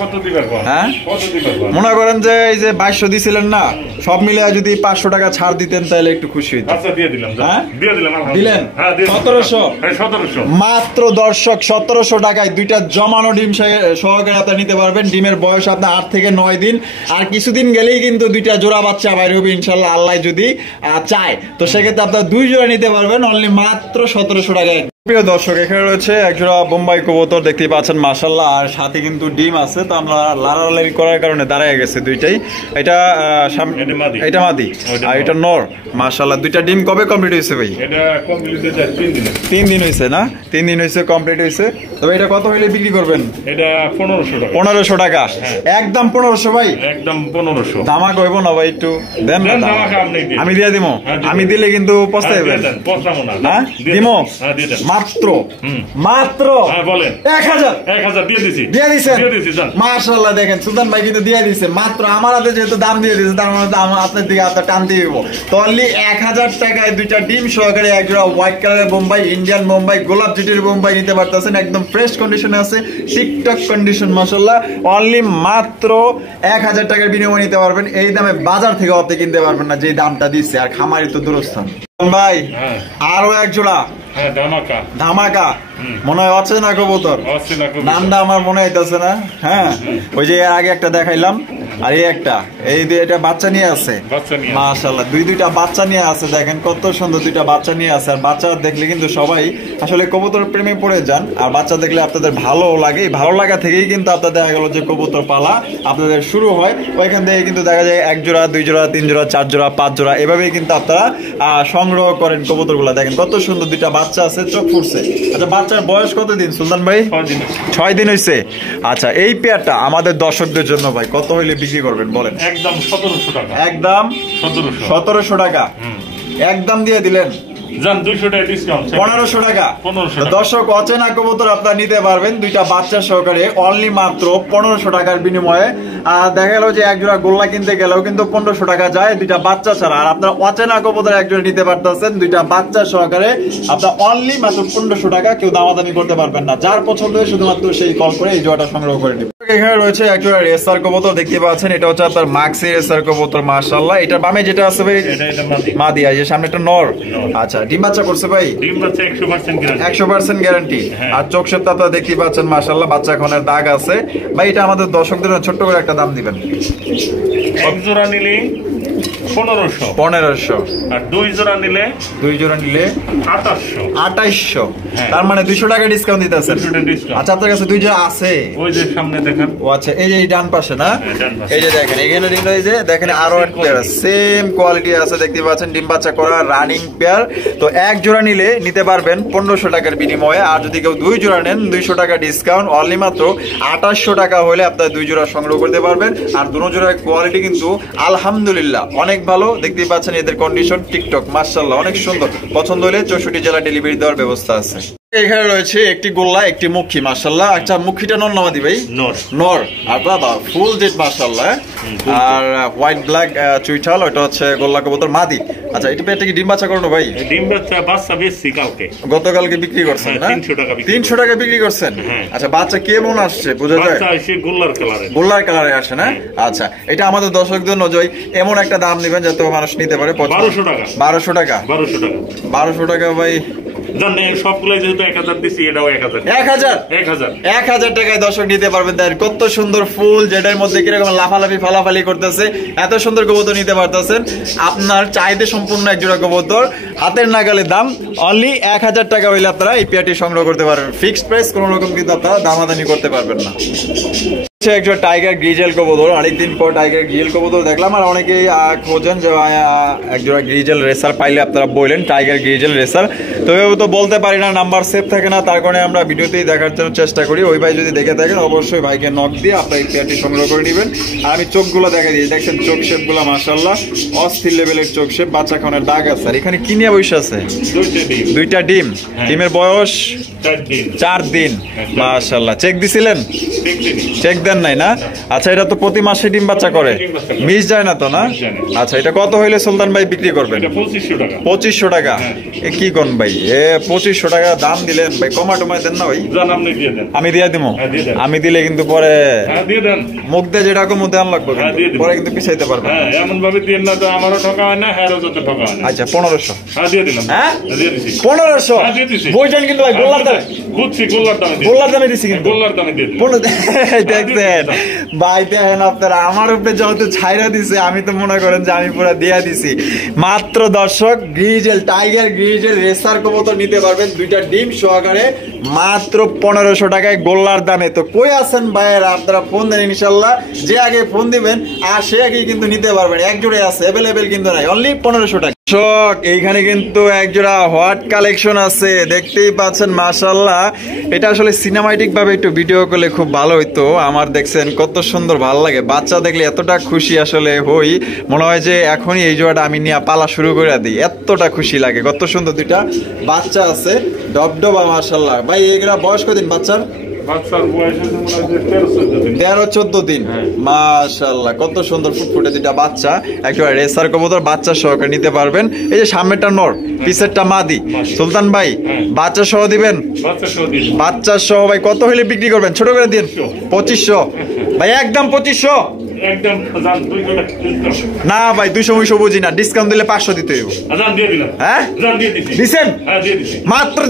কত দিবার কম? হ্যাঁ, কত দিবার কম? মনে করেন যে এই যে 2200 দিছিলেন না, সব মিলে যদি 500 টাকা ছাড় দিতেন তাহলে একটু খুশি হইতাম। আচ্ছা, দিয়ে দিলাম। হ্যাঁ, দিয়ে দিলাম। দিলেন? হ্যাঁ, 1700। হ্যাঁ, 1700 মাত্র দর্শক, 1700 টাকায় দুইটা জমানো ডিম সহকারে আপনারা নিতে পারবেন। ডিমের বয়স আপনার 8 থেকে 9 দিন। আর কিছুদিন গেলেই কিন্তু দুইটা জোড়া বাচ্চা বাইরে হবে ইনশাল্লাহ, আল্লাহ যদি চায়। তো সেক্ষেত্রে আপনারা 2 জোড়া নিতে পারবেন অনলি মাত্র 1700 টাকায়। প্রিয় দর্শক, এখানে রয়েছে একজোড়া বোম্বাই কবুতর, দেখতেই পাচ্ছেন মাশাআল্লাহ। আর সাথে কিন্তু ডিম আছে, তো আমরা লাড়ালাড়ি করার কারণে দাঁড়ায় গেছে দুইটাই। এটা এটা মাদি আর এটা নর। মাশাআল্লাহ, দুইটা ডিম কবে কমপ্লিট হয়েছে ভাই? এটা কমপ্লিট হয়েছে 3 দিনে। 3 দিন হয়েছে না? 3 দিন হয়েছে কমপ্লিট হয়েছে। তবে এটা কত হইলে বিক্রি করবেন? এটা 1500 টাকা। 1500 টাকা? একদম 1500 ভাই? একদম 1500। দামা কইব না ভাই, একটু দেন না। আমি দিয়ে দিমু। আমি দিলে কিন্তু পস্তাইবেন। পস্তাবো না। হ্যাঁ, দিমু। হ্যাঁ, দিয়ে দেন। মাত্র হ্যাঁ, বলেন। 1000 দিয়ে দিছি। দিয়ে দিছেন? দিয়ে দিছি জান। মাশাআল্লাহ, দেখেন সুলতান ভাই কিন্তু দিয়ে দিছে। মাত্র আমার হাতে যেহেতু দাম দিয়ে দিছে, তার মানে আপনার দিকে আপনার টান দিয়ে দিব। তো অনলি 1000 টাকায় দুইটা ডিম সহকারে একজোড়া হোয়াইট কালারের বোম্বাই, ইন্ডিয়ান বোম্বাই, গোলাপ জিটির বোম্বাই নিতে পারতেছেন। একদম ফ্রেশ কন্ডিশনে আছে, টিকটক কন্ডিশন মাশাআল্লাহ। অনলি মাত্র 1000 টাকার বিনিময়ে নিতে পারবেন। এই দামে বাজার থেকে আপনি কিনতে পারবেন না, যে দামটা দিচ্ছে। আর খামারি তো দূরস্থান ভাই। আরো এক জোড়া ধামাকা, মনে হয় অচেনা কবুতর। নামটা আমার মনে হইতেছে না। হ্যাঁ, ওই যে এর আগে একটা দেখাইলাম, আর এই একটা, এই এটা বাচ্চা নিয়ে আছে মাশাআল্লাহ। দুইটা বাচ্চা নিয়ে আছে, দেখেন কত সুন্দর দুইটা বাচ্চা নিয়ে আছে। আর বাচ্চা দেখলে কিন্তু সবাই আসলে কবুতর প্রেমে পড়ে যান। আর বাচ্চা দেখলে আপনাদের ভালো লাগে, ভালো লাগা থেকেই কিন্তু আপনাদের দেখা গেল যে কবুতর পালা আপনাদের শুরু হয়। ওইখান থেকে কিন্তু দেখা যায় 1 জোড়া 2 জোড়া 3 জোড়া 4 জোড়া 5 জোড়া এভাবেই কিন্তু আপনারা সংগ্রহ করেন কবুতরগুলা। দেখেন কত সুন্দর দুইটা বাচ্চা আছে, চোখ ফুটছে। আচ্ছা, বাচ্চার বয়স কত দিন সুলতান ভাই? 6 দিন হয়েছে। আচ্ছা, এই পেয়ারটা আমাদের দর্শকদের জন্য ভাই কত হইলে বিক্রি করবেন বলেন? একদম 1700 টাকা। একদম 1700 টাকা একদম দিয়ে দিলেন। 200 টাকা ডিসকাউন্ট, 1500 টাকা। দর্শক, অচেনা কবুতর আপনারা নিতে পারবেন দুইটা বাচ্চা সহকারে অনলি মাত্র 1500 টাকার বিনিময়ে। দেখা গেল যে একজোড়া গোল্লা কিনতে গেলেও কিন্তু 1500 টাকা যায় দুইটা বাচ্চা ছাড়া। আর আপনার অচেনা কবুতর একজোড়া নিতে পারতেছেন দুইটা বাচ্চা সহকারে আপনার অনলি মাত্র 1500 টাকা। কেউ দামাদামি করতে পারবেন না, যার পছন্দ হয় শুধুমাত্র সেই কল করে এই জোড়াটা সংগ্রহ করে নেবেন। এখানে রয়েছে একজোড়া রেসার কবুতর, দেখতে পাচ্ছেন। এটা হচ্ছে আপনার মাক্সি রেসার কবুতর মাশাআল্লাহ। এটা বামে যেটা আছে ভাই মাদি, আর সামনে একটা নর। আচ্ছা, ডিম বাচ্চা করছে ভাই? ডিম বাচ্চা 100% গ্যারান্টি। 100% গ্যারান্টি। আর চোখ সেটা আপনারা দেখতে পাচ্ছেন মাশাআল্লাহ, বাচ্চা এখনের দাগ আছে ভাই। এটা আমাদের দর্শকদের ছোট্ট করে একটা দাম দিবেন। এক জোড়া নিলে 1500। আর 2 জোড়া নিলে 2800। তার মানে 200 টাকা ডিসকাউন্ট দিতেছেন। আচ্ছা, আপনার কাছে 2 জোড়া আছে? ওই যে সামনে দেখেন। ও আচ্ছা, এই যে ডান পাশে না? এই যে দেখেন, এখানে এই যে দেখেন আরো একটা সেম কোয়ালিটি আছে, দেখতে পাচ্ছেন ডিম বাচ্চা করা রানিং পেয়ার। তো এক জোড়া নিলে নিতে পারবেন 1500 টাকার বিনিময়ে। আর যদি কেউ 2 জোড়া নেন 200 টাকা ডিসকাউন্ট, অনলি মাত্র 2800 টাকা হলে আপনারা 2 জোড়া সংগ্রহ করতে পারবেন। আর দুটো জোড়ার কোয়ালিটি কিন্তু আলহামদুলিল্লাহ অনেক অনেক ভালো, দেখতেই পাচ্ছেন এদের কন্ডিশন টিকটক মাশাআল্লাহ অনেক সুন্দর। পছন্দ হলে 64 জেলা ডেলিভারি দেওয়ার ব্যবস্থা আছে। এখানে রয়েছে একটি গোল্লা, একটি মুখী মাশাআল্লাহ। আচ্ছা মুখীটা নর না মাদি ভাই? নর। আর বাবা ফুল জেট মাশাআল্লাহ। আর হোয়াইট ব্ল্যাক চুইঠাল, ওটা হচ্ছে গোল্লা কবুতর মাদি। আচ্ছা এটা পেটে কি ডিম বাচ্চা করানো ভাই? ডিম বাচ্চা বেশি কালকে, গতকালকে বিক্রি করছেন না? 300 টাকা বিক্রি করছেন। আচ্ছা বাচ্চা কেমন আসছে বোঝা যায়? বাচ্চা আসে গোল্লার কালারে আসে না? আচ্ছা এটা আমাদের দর্শকদের নজয় এমন একটা দাম নেবেন যাতে মানুষ নিতে পারে। 1200 টাকা। 1200 টাকা ভাই সবগুলাই যেহেতু 1000 দিচ্ছি, এটাও 1000 টাকায় দর্শক নিতে পারবেন। কত সুন্দর ফুল, যেটার মধ্যে কিরকম লাফালাফি ফালাফালি করতেছে, এত সুন্দর কবুতর নিতে পারতেছেন। আপনার চাহিদা সম্পূর্ণ এক জোড়া কবুতর, হাতের নাগালে দাম অনলি 1000 টাকা হইলে আপনারা এই পেয়ারটি সংগ্রহ করতে পারবেন। ফিক্সড প্রাইস, কোন রকম কিন্তু আপনারা দামাদানি করতে পারবেন না। একজন টাইগার গ্রিজেল কবুতর, অনেকদিন পর টাইগার গ্রিজেল কবুতর দেখলাম। আর অনেকেই খোঁজেন যে একজোড়া গ্রিজেল রেসার পাইলে আপনারা বললেন টাইগার গ্রিজেল রেসার, তবে তো বলতে পারি না, নাম্বার সেভ থাকে না, তার কারণে আমরা ভিডিওতেই দেখার জন্য চেষ্টা করি। ওই ভাই যদি দেখে থাকেন অবশ্যই ভাইকে নক দিয়ে আপনার এই পেয়ারটি সংগ্রহ করে নেবেন। আর আমি চোখগুলো দেখা দিই, দেখছেন চোখ শেপগুলো মাশাআল্লাহ অস্থির লেভেলের চোখ শেপ, বাচ্চা খাওয়ানোর দাগ আছে। আর এখানে কি নিয়ে বসে আছে? দুইটা ডিম। ডিমের বয়স 4 দিন মাশাআল্লাহ। চেক দিছিলেন? চেক দেন নাই না? আচ্ছা এটা তো প্রতি মাসে ডিম বাচ্চা করে, মিস যায় না তো না? আচ্ছা এটা কত হইলে সুলতান ভাই বিক্রি করবেন? 2500 টাকা। কি কোন ভাই 2500 টাকা দাম দিলেন ভাই, কমা টমায় দেন না ভাই? আমি দিয়ে দিব। আমি দিলে কিন্তু পরে মুখ দিয়ে যেটা মুখ দেওয়ান লাগবে, পরে কিন্তু পিছাইতে পারবে এমন ভাবে দিয়ে না, আমারও ঠকা হয় না, হ্যাঁ যত ঠকা হয় না। আচ্ছা 1500 দিয়ে দিলাম। হ্যাঁ 1500 বইটান কিন্তু ভাই গোল্লার দামে, বুঝছি গোল্লার দামে দিছি কিন্তু গোল্লার দামে দিয়ে দেখছেন ভাই, দেখেন আপনারা আমার উপরে যেহেতু ছাইরা দিছে, আমি তো মনে করেন যে আমি পুরো দিয়া দিছি। মাত্র দর্শক গ্রিজেল টাইগার গ্রিজেল রেসার কবুতর নিতে পারবেন দুইটা ডিম সহকারে মাত্র 1500 টাকায় গোল্লার দামে। তো কই আছেন ভাইয়েরা, আপনারা ফোন দেন ইনশাল্লাহ, যে আগে ফোন দিবেন আর সে আগে কিন্তু নিতে পারবেন। এক জোড়ে আছে, অ্যাভেলেবেল কিন্তু নাই, অনলি 1500 টাকা। এইখানে কিন্তু একজোড়া হোয়াট কালেকশন আছে, দেখতেই পাচ্ছেন মাশাআল্লাহ। এটা আসলে সিনেমাটিক ভাবে একটু ভিডিও করলে খুব ভালো হইতো। আমার দেখছেন কত সুন্দর ভালো লাগে, বাচ্চা দেখলে এতটা খুশি আসলে হই, মনে হয় যে এখনই এই জোড়াটা আমি নিয়ে পালা শুরু করে দিই, এতটা খুশি লাগে। কত সুন্দর দুইটা বাচ্চা আছে, ডবডবা মাশাআল্লাহ। ভাই এগুলা বয়স কদিন বাচ্চার? 13-14 দিন মাশাআল্লাহ। কত সুন্দর ফুটফুটে দুইটা বাচ্চা, একেবারে রেসার কবুতর, বাচ্চা সহকারে নিতে পারবেন। এই যে সামনেরটা নর, পিছেরটা মাদি। সুলতান ভাই বাচ্চা সহ দিবেন? বাচ্চা সহ ভাই কত হইলে বিক্রি করবেন? ছোট করে দিন 2500 ভাই, একদম 2500 না ভাই, 200 বুঝি না, ডিসকাউন্ট দিলে 500 দিতে হইব। হ্যাঁ দিছেন মাত্র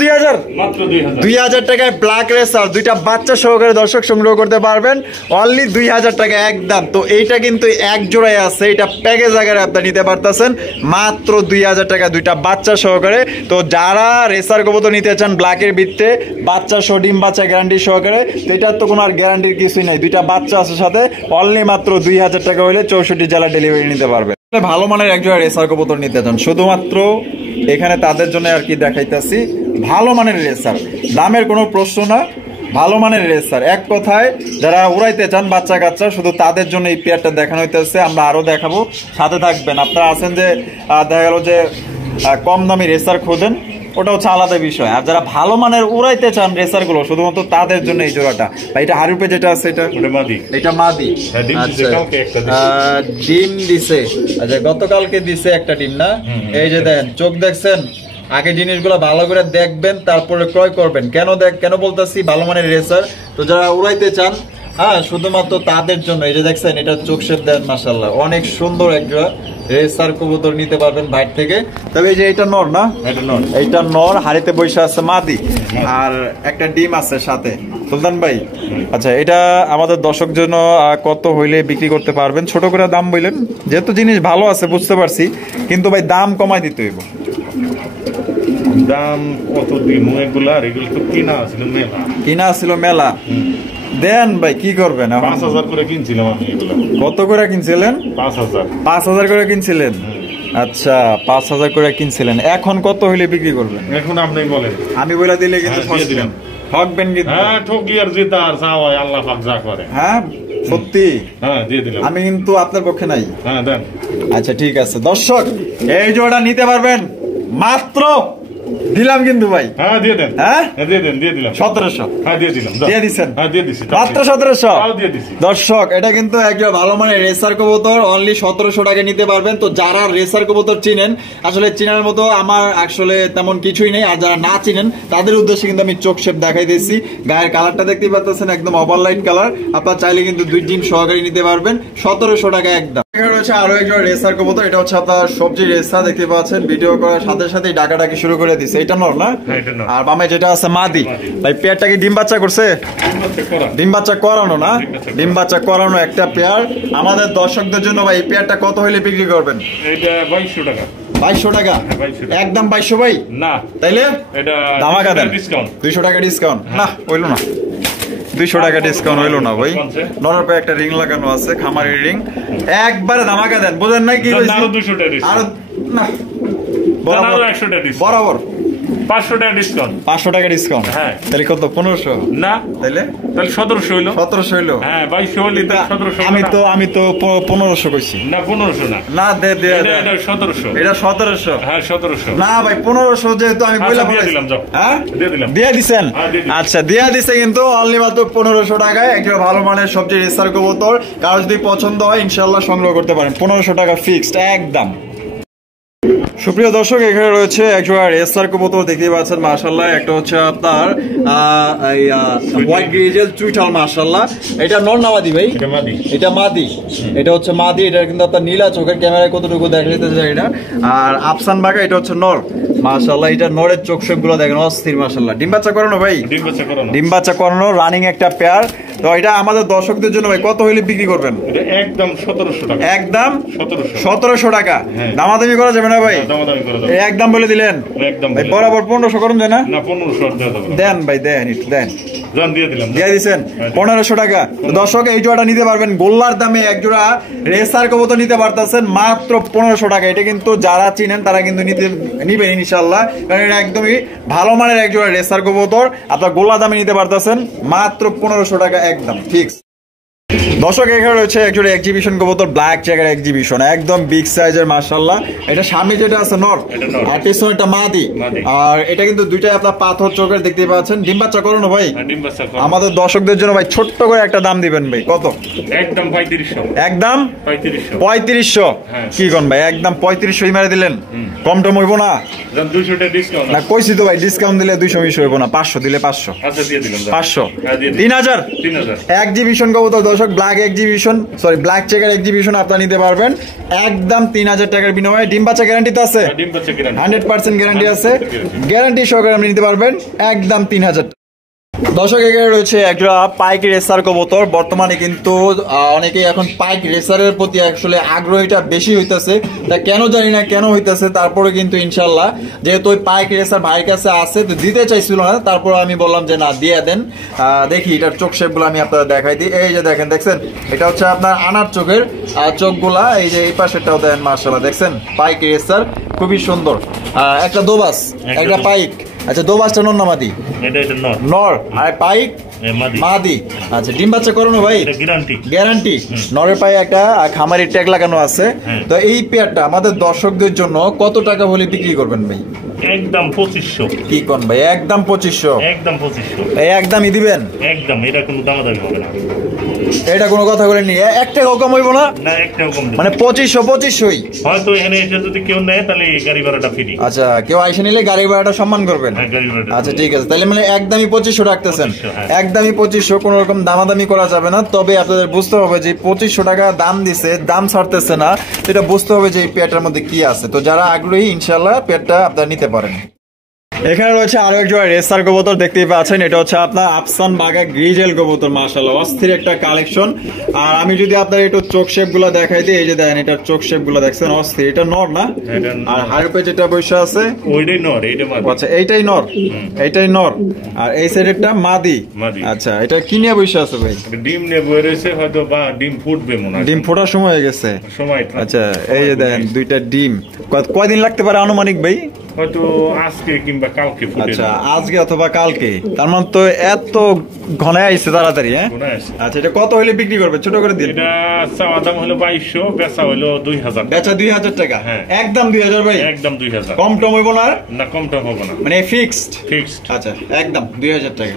2000 টাকায় ব্ল্যাক রেসার দুইটা বাচ্চা সহকারে দর্শক সংগ্রহ করতে পারবেন অনলি 2000 টাকা একদম। তো এইটা কিন্তু এক জোড়ায় আছে, এটা প্যাকেজ আকারে আপনি নিতে পারতেছেন মাত্র 2000 টাকা দুইটা বাচ্চা সহকারে। তো যারা রেসার কবুতর নিতে চান ব্ল্যাকের ভিত্তিতে বাচ্চা সহ ডিম বাচ্চা গ্যারান্টি সহকারে, তো এটার তো কোনো আর গ্যারান্টির কিছুই নাই, দুইটা বাচ্চা আছে সাথে, অনলি মাত্র 2000 টাকা হইলে 64 জেলা ডেলিভারি নিতে পারবে। ভালো মানের একজোড়া রেসার কবুতর নিতে চান, শুধুমাত্র এখানে তাদের জন্য আর কি দেখাইতেছি। ভালো মানের রেসার, দামের কোনো প্রশ্ন না, ভালো মানের রেসার, এক কথায় যারা উড়াইতে চান বাচ্চা কাচ্চা, শুধু তাদের জন্য এই পেয়ারটা দেখানো হইতেছে। আমরা আরো দেখাবো, সাথে থাকবেন। আপনারা আছেন যে দেখা গেল যে কম দামি রেসার খোঁজেন, ওটা হচ্ছে আলাদা বিষয়। আর যারা ভালো মানের উড়াইতে চান রেসার গুলো, শুধুমাত্র তাদের জন্য এই জোড়াটা। এটা হারুপে যেটা আছে এটা মাদি। ডিম দিছে, আচ্ছা গতকালকে দিছে একটা ডিম না? এই যে দেখেন চোখ দেখছেন, আগে জিনিসগুলো ভালো করে দেখবেন তারপরে ক্রয় করবেন। কেন বলতেছি ভালো মানের রেসার, তো যারা উড়াইতে চান হ্যাঁ শুধুমাত্র তাদের জন্য। এই যে দেখছেন এটা চোখ শেপ দেন মাশাআল্লাহ, অনেক সুন্দর একটা রেসার কবুতর নিতে পারবেন বাইরে থেকে। তবে এই যে এটা নর না? এটা নর, হাড়িতে বসে আছে মাদি, আর একটা ডিম আছে সাথে। সুলতান ভাই আচ্ছা এটা আমাদের দর্শক জন্য কত হইলে বিক্রি করতে পারবেন? ছোট করে দাম বললেন, যেহেতু জিনিস ভালো আছে বুঝতে পারছি, কিন্তু ভাই দাম কমাই দিতে হইব। দাম কত দিন এগুলা, এগুলো তো কিনা ছিল মেলা। দেন ভাই কি করবেন? 5000 করে কিনছিলাম আমি এগুলা। কত করে কিনছিলেন? 5000 করে কিনছিলেন। আচ্ছা 5000 করে কিনছিলেন, এখন কত হইলে বিক্রি করবেন? এখন আপনি বলেন। আমি বলে দিলে কিন্তু ঠকবেন কিন্তু। হ্যাঁ ঠকি আর জেতা আর চা হয় আল্লাহ পাক যা করে। হ্যাঁ সত্যি। হ্যাঁ দিয়ে দিলাম। আমি কিন্তু আপনার পক্ষে নাই। হ্যাঁ দেন। আচ্ছা ঠিক আছে দর্শক, এই জোড়া নিতে পারবেন মাত্র, দিলাম কিন্তু ভাই। হ্যাঁ দিয়ে দেন। হ্যাঁ দিয়ে দেন, দিয়ে দিলাম 1700। হ্যাঁ দিয়ে দিলাম। দিয়ে দিছেন? হ্যাঁ দিয়ে দিছি মাত্র 1700। তাও দিয়ে দিছি। দর্শক এটা কিন্তু একজন ভালো মানের রেসার কবুতর, অনলি 1700 টাকা নিতে পারবেন। তো যারা রেসার কবুতর চিনেন, আসলে চিনার মতো আমার আসলে তেমন কিছুই নেই, আর যারা না চিনেন তাদের উদ্দেশ্যে কিন্তু আমি চোখ শেপ দেখাই দিচ্ছি। গায়ের কালারটা দেখতেই পাচ্ছেন একদম ওভারলাইট কালার। আপনারা চাইলে কিন্তু 2 ডিম সহকারে নিতে পারবেন 1700 টাকা একদম। এখানে রয়েছে আরো একজন রেসার কবুতর, এটা হচ্ছে আপনার সবজি রেসা, দেখতে পাচ্ছেন ভিডিও করার সাথে সাথেই ডাকাডাকি শুরু করে দিছে। এটা নর না? হ্যাঁ এটা নর। আর বামে যেটা আছে মাদি। ভাই পেয়ারটা কি ডিম বাচ্চা করছে? ডিম বাচ্চা করানো না? ডিম বাচ্চা করানো একটা পেয়ার। আমাদের দর্শকদের জন্য ভাই এই পেয়ারটা কত হইলে বিক্রি করবেন? এটা 2200 টাকা। 2200 টাকা? একদম 2200 ভাই? না তাইলে এটা ধামাকা দেন। ডিসকাউন্ট 200 টাকা ডিসকাউন্ট। না হইলো না, 200 টাকা ডিসকাউন্ট হইলো না ভাই। নরের পায়ে একটা রিং লাগানো আছে, খামারের রিং, একবারে ধামাকা দেন। বুঝেন নাই কি হইছে? আরো 200 টাকা আর ডিসকাউন্ট। না আরো 100 টাকা ডিসকাউন্ট। বরাবর 500 টাকা ডিসকাউন্ট। 500 টাকা ডিসকাউন্ট। হ্যাঁ তাহলে কত? 1500? না তাইলে তাহলে 1700 হইলো। 1700 হইলো। হ্যাঁ 2200 হইলো 1700। আমি তো 1500 কইছি। না 1500 না। না দে এটা 1700। এটা 1700। হ্যাঁ 1700। না ভাই 1500 যেহেতু আমি বইলা দিয়ে দিলাম যাও। হ্যাঁ দিয়ে দিলাম। দিয়ে দিছেন? হ্যাঁ, দিয়ে দিলাম। আচ্ছা দিয়ে দিছে কিন্তু অনলি মাত্র 1500 টাকায় একটা ভালো মানের সবজি রেসার কবুতর। কারো যদি পছন্দ হয় ইনশাআল্লাহ সংগ্রহ করতে পারেন। 1500 টাকা ফিক্সড একদম। সুপ্রিয় দর্শক, এখানে রয়েছে একজোড়া রেসার কবুতর, দেখতেই পাচ্ছেন মাশাআল্লাহ। একটা হচ্ছে আপনার হোয়াইট গ্রিজেল চুইঠাল মাশাআল্লাহ। এটা নর না মাদি ভাই? এটা মাদি। এটা মাদি। এটা হচ্ছে মাদি। এটা কিন্তু আপনার নীলা চোখের ক্যামেরায় কতটুকু দেখা যেতেছে এটা। আর আফসান বাগা এটা হচ্ছে নর মাশাআল্লাহ। এটা নরের চোখ শেপ গুলো দেখেন অস্থির মাশাআল্লাহ। ডিম বাচ্চা করানো ভাই? ডিম বাচ্চা করানো। ডিম বাচ্চা করানো রানিং একটা পেয়ার। তো এটা আমাদের দর্শকদের জন্য ভাই কত হইলে বিক্রি করবেন? এটা একদম 1700 টাকা। একদম 1700। 1700 টাকা। হ্যাঁ। দামাদামি করা যাবে না ভাই? দামাদামি করে দাও। একদম বলে দিলেন? একদম ভাই বরাবর 1500 করুন যায় না? না 1500 দিয়ে দাও। দেন ভাই দেন, একটু দেন। জান দিয়ে দিলাম। দিয়ে দিছেন 1500 টাকা। তো দর্শক এই জোড়াটা নিতে পারবেন গোল্লার দামে, এক জোড়া রেসার কবুতর নিতে পারতেছেন মাত্র 1500 টাকা। এটা কিন্তু যারা চিনেন তারা কিন্তু নিবেন ইনশাআল্লাহ, কারণ এটা একদমই ভালো মানের এক জোড়া রেসার কবুতর। আপনার গোল্লার দামে নিতে পারতেছেন মাত্র 1500 টাকা একদম ফিক্স। দর্শক এখানে রয়েছে একজোড়া এক্সিবিশন কবুতর, ব্ল্যাক চেকার এক্সিবিশন, একদম বিগ সাইজের মাশাআল্লাহ। এটা সামনে যেটা আছে নর, আর পিছনে এটা মাদি। আর এটা কিন্তু দুইটাই আপনার পাথর চোখের, দেখতে পাচ্ছেন। ডিম বাচ্চা করানো ভাই? ডিম বাচ্চা করানো। আমাদের দর্শকদের জন্য ভাই ছোট্ট করে একটা দাম দিবেন ভাই। কত? একদম 3500। একদম 3500। কি কোন ভাই, একদম 3500 মেরে দিলেন? কম টম হইব না? জান 200 টাকা ডিসকাউন্ট। না কইছি তো ভাই ডিসকাউন্ট দিলে 200 মিশ হইব না, 500 দিলে 500। আচ্ছা দিয়ে দিলাম। 500 3000। 3000 এক্সিবিশন কবুতর দর্শক, black exhibition, sorry black checker exhibition আপনারা নিতে পারবেন একদম 3000 টাকার বিনিময়ে। ডিম বাচ্চা গ্যারান্টি তো আছে? ডিম বাচ্চা গ্যারান্টি 100% গ্যারান্টি আছে, গ্যারান্টি সহকারে আপনি নিতে পারবেন একদম 3000। দর্শক এখানে রয়েছে একটা পাইক রেসার কবুতর। বর্তমানে কিন্তু অনেকেই এখন পাইক রেসারের প্রতি আসলে আগ্রহীটা বেশি হইতেছে, তা কেন জানি না কেন হইতেছে। তারপরে কিন্তু ইনশাল্লাহ যেহেতু ওই পাইক রেসার ভাইয়ের কাছে আছে, তো দিতে চাইছিল না, তারপর আমি বললাম যে না দিয়ে দেন। দেখি এটার চোখ শেপ গুলো আমি আপনারা দেখাই দিই। এই যে দেখেন, দেখছেন এটা হচ্ছে আপনার আনার চোখের চোখগুলা। এই যে এই পাশেরটাও দেন মাশাআল্লাহ, দেখছেন পাইক রেসার খুবই সুন্দর। একটা দোবাস, একটা পাইক। আচ্ছা দোবাসটা নর না মাদি? এটা নর। নর। আর পাইক মাদি। আচ্ছা ডিম বাচ্চা করানো ভাই? গ্যারান্টি। গ্যারান্টি। নরের পায়ে একটা খামারি ট্যাগ লাগানো আছে। তো এই পেয়ারটা আমাদের দর্শকদের জন্য কত টাকা হলে বিক্রি করবেন ভাই? একদম 2500। কি কোন ভাই, একদম 2500? একদম 2500 এই একদমই দিবেন? একদম, এটা কোনো দামাদামি হবে না। এটা কোনো কথা বলেননি, এক টাকাও কম হইব না? না এক টাকাও কম। মানে 2500ই? হয়তো এখানে এসে যদি কেউ নেয় তাহলে গাড়ি ভাড়াটা ফ্রি। আচ্ছা কেউ আইসে নিলে গাড়ি ভাড়াটা সম্মান করবেন? হ্যাঁ গাড়ি ভাড়াটা। আচ্ছা ঠিক আছে, তাহলে মানে একদমই 2500 রাখতেছেন? একদমই 2500, কোনো রকম দামাদামি করা যাবে না। তবে আপনাদের বুঝতে হবে যে 2500 টাকা দাম দিছে, দাম ছাড়তেছে না, এটা বুঝতে হবে যে এই পেয়ারটার মধ্যে কি আছে। তো যারা আগ্রহী ইনশাআল্লাহ পেয়ারটা আপনারা নিতে পারেন। এখানে রয়েছে আরো এক জোড়া রেসার কবুতর, দেখতেই পাচ্ছেন। এটা হচ্ছে আপনার আফসান বাগা গ্রিজেল কবুতর, মাশাআল্লাহ অস্থির একটা কালেকশন। আর আমি যদি আপনার একটু চোখ শেপ গুলা দেখাই দিই, এই যে দেখেন এটার চোখ শেপ গুলা দেখছেন অস্থির। এটা নর না? আর হাড়পে যেটা বসে আছে ওইটাই নর, এইটা মাদি। আচ্ছা এইটাই নর, এইটাই নর। আর এই সাইডেরটা মাদি। আচ্ছা এটা কি নিয়ে বসে আছে ভাই? ডিম নিয়ে বসে রয়েছে, হয়তো বা ডিম ফুটবে মনে হয়। ডিম ফোটার সময় হয়ে গেছে? সময়। আচ্ছা এই যে দেখেন দুইটা ডিম, কয়দিন লাগতে পারে আনুমানিক ভাই? হয়তো আজকে কিংবা কালকে ফুটে। আচ্ছা, আজকে অথবা কালকে, তার মানে তো এত ঘনায় আইছে তাড়াতাড়ি। হ্যাঁ, আচ্ছা, এটা কত হইলে বিক্রি করবে? ছোট করে দিন। এটা চাওয়া দাম হলো 2200, বেচা হলো 2000। বেচা 2000 টাকা। হ্যাঁ, একদম 2000 ভাই, একদম 2000। কম টম হইব না? না, কম টম হবে না, মানে ফিক্সড। ফিক্সড। আচ্ছা, একদম 2000 টাকা।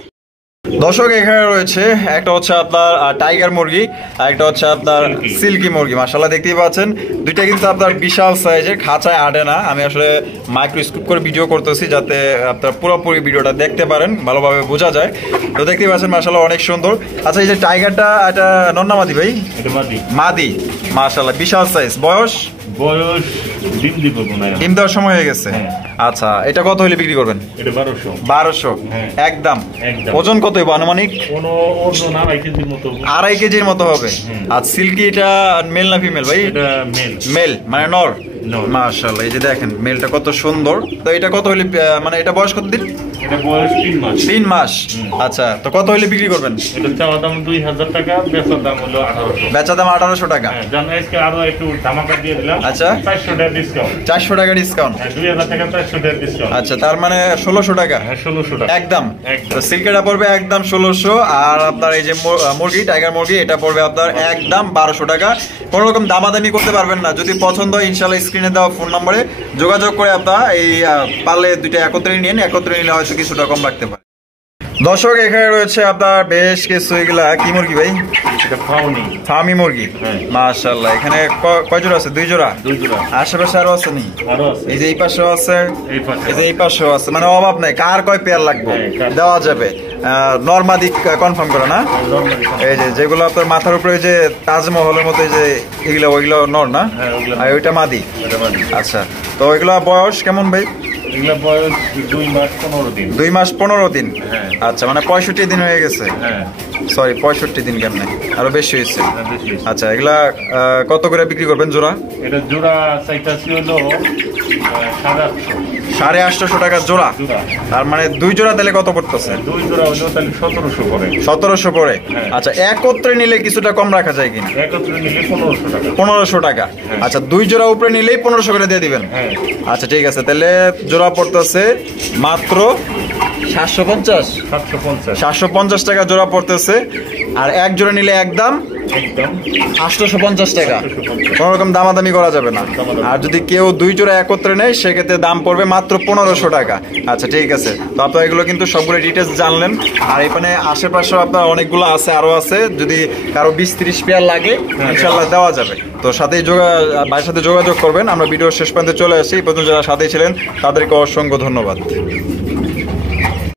দর্শক, এখানে রয়েছে একটা হচ্ছে আপনার টাইগার মুরগি, আর একটা হচ্ছে আপনার সিল্কি মুরগি। মাশাআল্লাহ দেখতেই পাচ্ছেন, দুইটা কিন্তু আপনার বিশাল সাইজের, খাঁচায় আটে না। আমি আসলে মাইক্রোস্কোপ করে ভিডিও করতেছি যাতে আপনার পুরোপুরি ভিডিওটা দেখতে পারেন, ভালোভাবে বোঝা যায়। তো দেখতেই পাচ্ছেন মাশাআল্লাহ অনেক সুন্দর। আচ্ছা, এই যে টাইগারটা, এটা নর না মাদি ভাই? এটা মাদি। মাদি, মাশাআল্লাহ বিশাল সাইজ। বয়স ডিম দিব না, ডিম দেওয়ার সময় হয়ে গেছে। আচ্ছা, এটা কত হলে বিক্রি করবেন? এটা 1200। 1200 একদম। ওজন কত হইব আনুমানিক? ওজন 2.5 কেজির মতো। 2.5 কেজির মতো হবে। আর সিল্কি এটা মেল না ফিমেল ভাই? এটা মেল। মেল মানে নর। মাশাআল্লাহ, এই যে দেখেন মেলটা কত সুন্দর। তো এটা কত হলে, মানে এটা বয়স কত দিন? এটা বয়স 3 মাস। 3 মাস। আচ্ছা, তো কত হলে বিক্রি করবেন? এটা চাওয়া দাম 2000 টাকা, বেচার দাম হলো 1800। বেচা দাম 1800 টাকা। হ্যাঁ, জানো আজকে আরো একটু ধামাকা দিয়ে দিলাম। আচ্ছা, 400 টাকা ডিসকাউন্ট। 400 টাকা ডিসকাউন্ট। হ্যাঁ, 2000 টাকা 400 টাকা ডিসকাউন্ট। আচ্ছা, তার মানে 1600 টাকা। হ্যাঁ, 1600 টাকা একদম। একদম। তো সিল্কেটা পড়বে একদম 1600, আর আপনার এই যে মুরগি, টাইগার মুরগি, এটা পড়বে আপনার একদম 1200 টাকা। কোনো রকম দামাদামি করতে পারবেন না। যদি পছন্দ হয় ইনশাআল্লাহ স্ক্রিনে দেওয়া ফোন নম্বরে যোগাযোগ করে আপনারা এই পারলে দুইটা একত্রে নিন, একত্রে নিলে হয়তো কিছুটা কম রাখতে পারে। দর্শক, এখানে রয়েছে আপনার বেশ কিছু, এগুলা কি মুরগি ভাই? এটা ফাউনি। ফার্মি মুরগি। মাশাআল্লাহ, এখানে কয় জোড়া আছে? 2 জোড়া। 2 জোড়া। আশেপাশে আরো আছে নি? আরো আছে। এই যে এই পাশেও আছে, এই পাশে। এই যে এই পাশেও আছে, মানে অভাব নাই। কার কয় পেয়ার লাগবে দেওয়া যাবে। নরমাদি কনফার্ম করো না? এই যে যেগুলো আপনার মাথার উপরে যে তাজমহলের মতো, এই যে এগুলো, ওইগুলো নর না? আর ওইটা মাদি। আচ্ছা, তো এগুলা বয়স কেমন ভাই? এগুলা বয়স 2 মাস 15 দিন। 2 মাস 15 দিন। আচ্ছা, মানে 65 দিন হয়ে গেছে। হ্যাঁ, সরি, 65 দিন কেমনে, আরো বেশি হয়েছে। বেশি। আচ্ছা, এগুলা কত করে বিক্রি করবেন জোড়া? এটা জোড়া চাইতাছি হলো 850। 850 টাকা জোড়া। তার মানে 2 জোড়া দিলে কত পড়তেছে? 2 জোড়া হলো তাহলে 1700 করে। 1700 করে। আচ্ছা, একত্রে নিলে কিছুটা কম রাখা যায় কিনা? একত্রে নিলে 1500 টাকা। 1500 টাকা। আচ্ছা, 2 জোড়া উপরে নিলেই 1500 করে দিয়ে দিবেন। আচ্ছা, ঠিক আছে, তাহলে জোড়া পড়তেছে মাত্র 750। 750 টাকা জোড়া পড়তেছে। আর এক জোড়া নিলে একদম 850 টাকা। কোনো রকম দামাদামি করা যাবে না। আর যদি কেউ 2 জোড়া একত্রে নেয় সেক্ষেত্রে দাম পড়বে মাত্র 1500 টাকা। আচ্ছা, ঠিক আছে। তো আপনারা এগুলো কিন্তু সবগুলো ডিটেলস জানলেন। আর এখানে আশেপাশেও আপনার অনেকগুলো আছে, আরো আছে। যদি কারো 20-30 পেয়ার লাগে ইনশাল্লাহ দেওয়া যাবে। তো সাথেই ভাইয়ের সাথে যোগাযোগ করবেন। আমরা ভিডিও শেষ পর্যন্ত চলে আসি। এই পর্যন্ত যারা সাথেই ছিলেন তাদেরকে অসংখ্য ধন্যবাদ।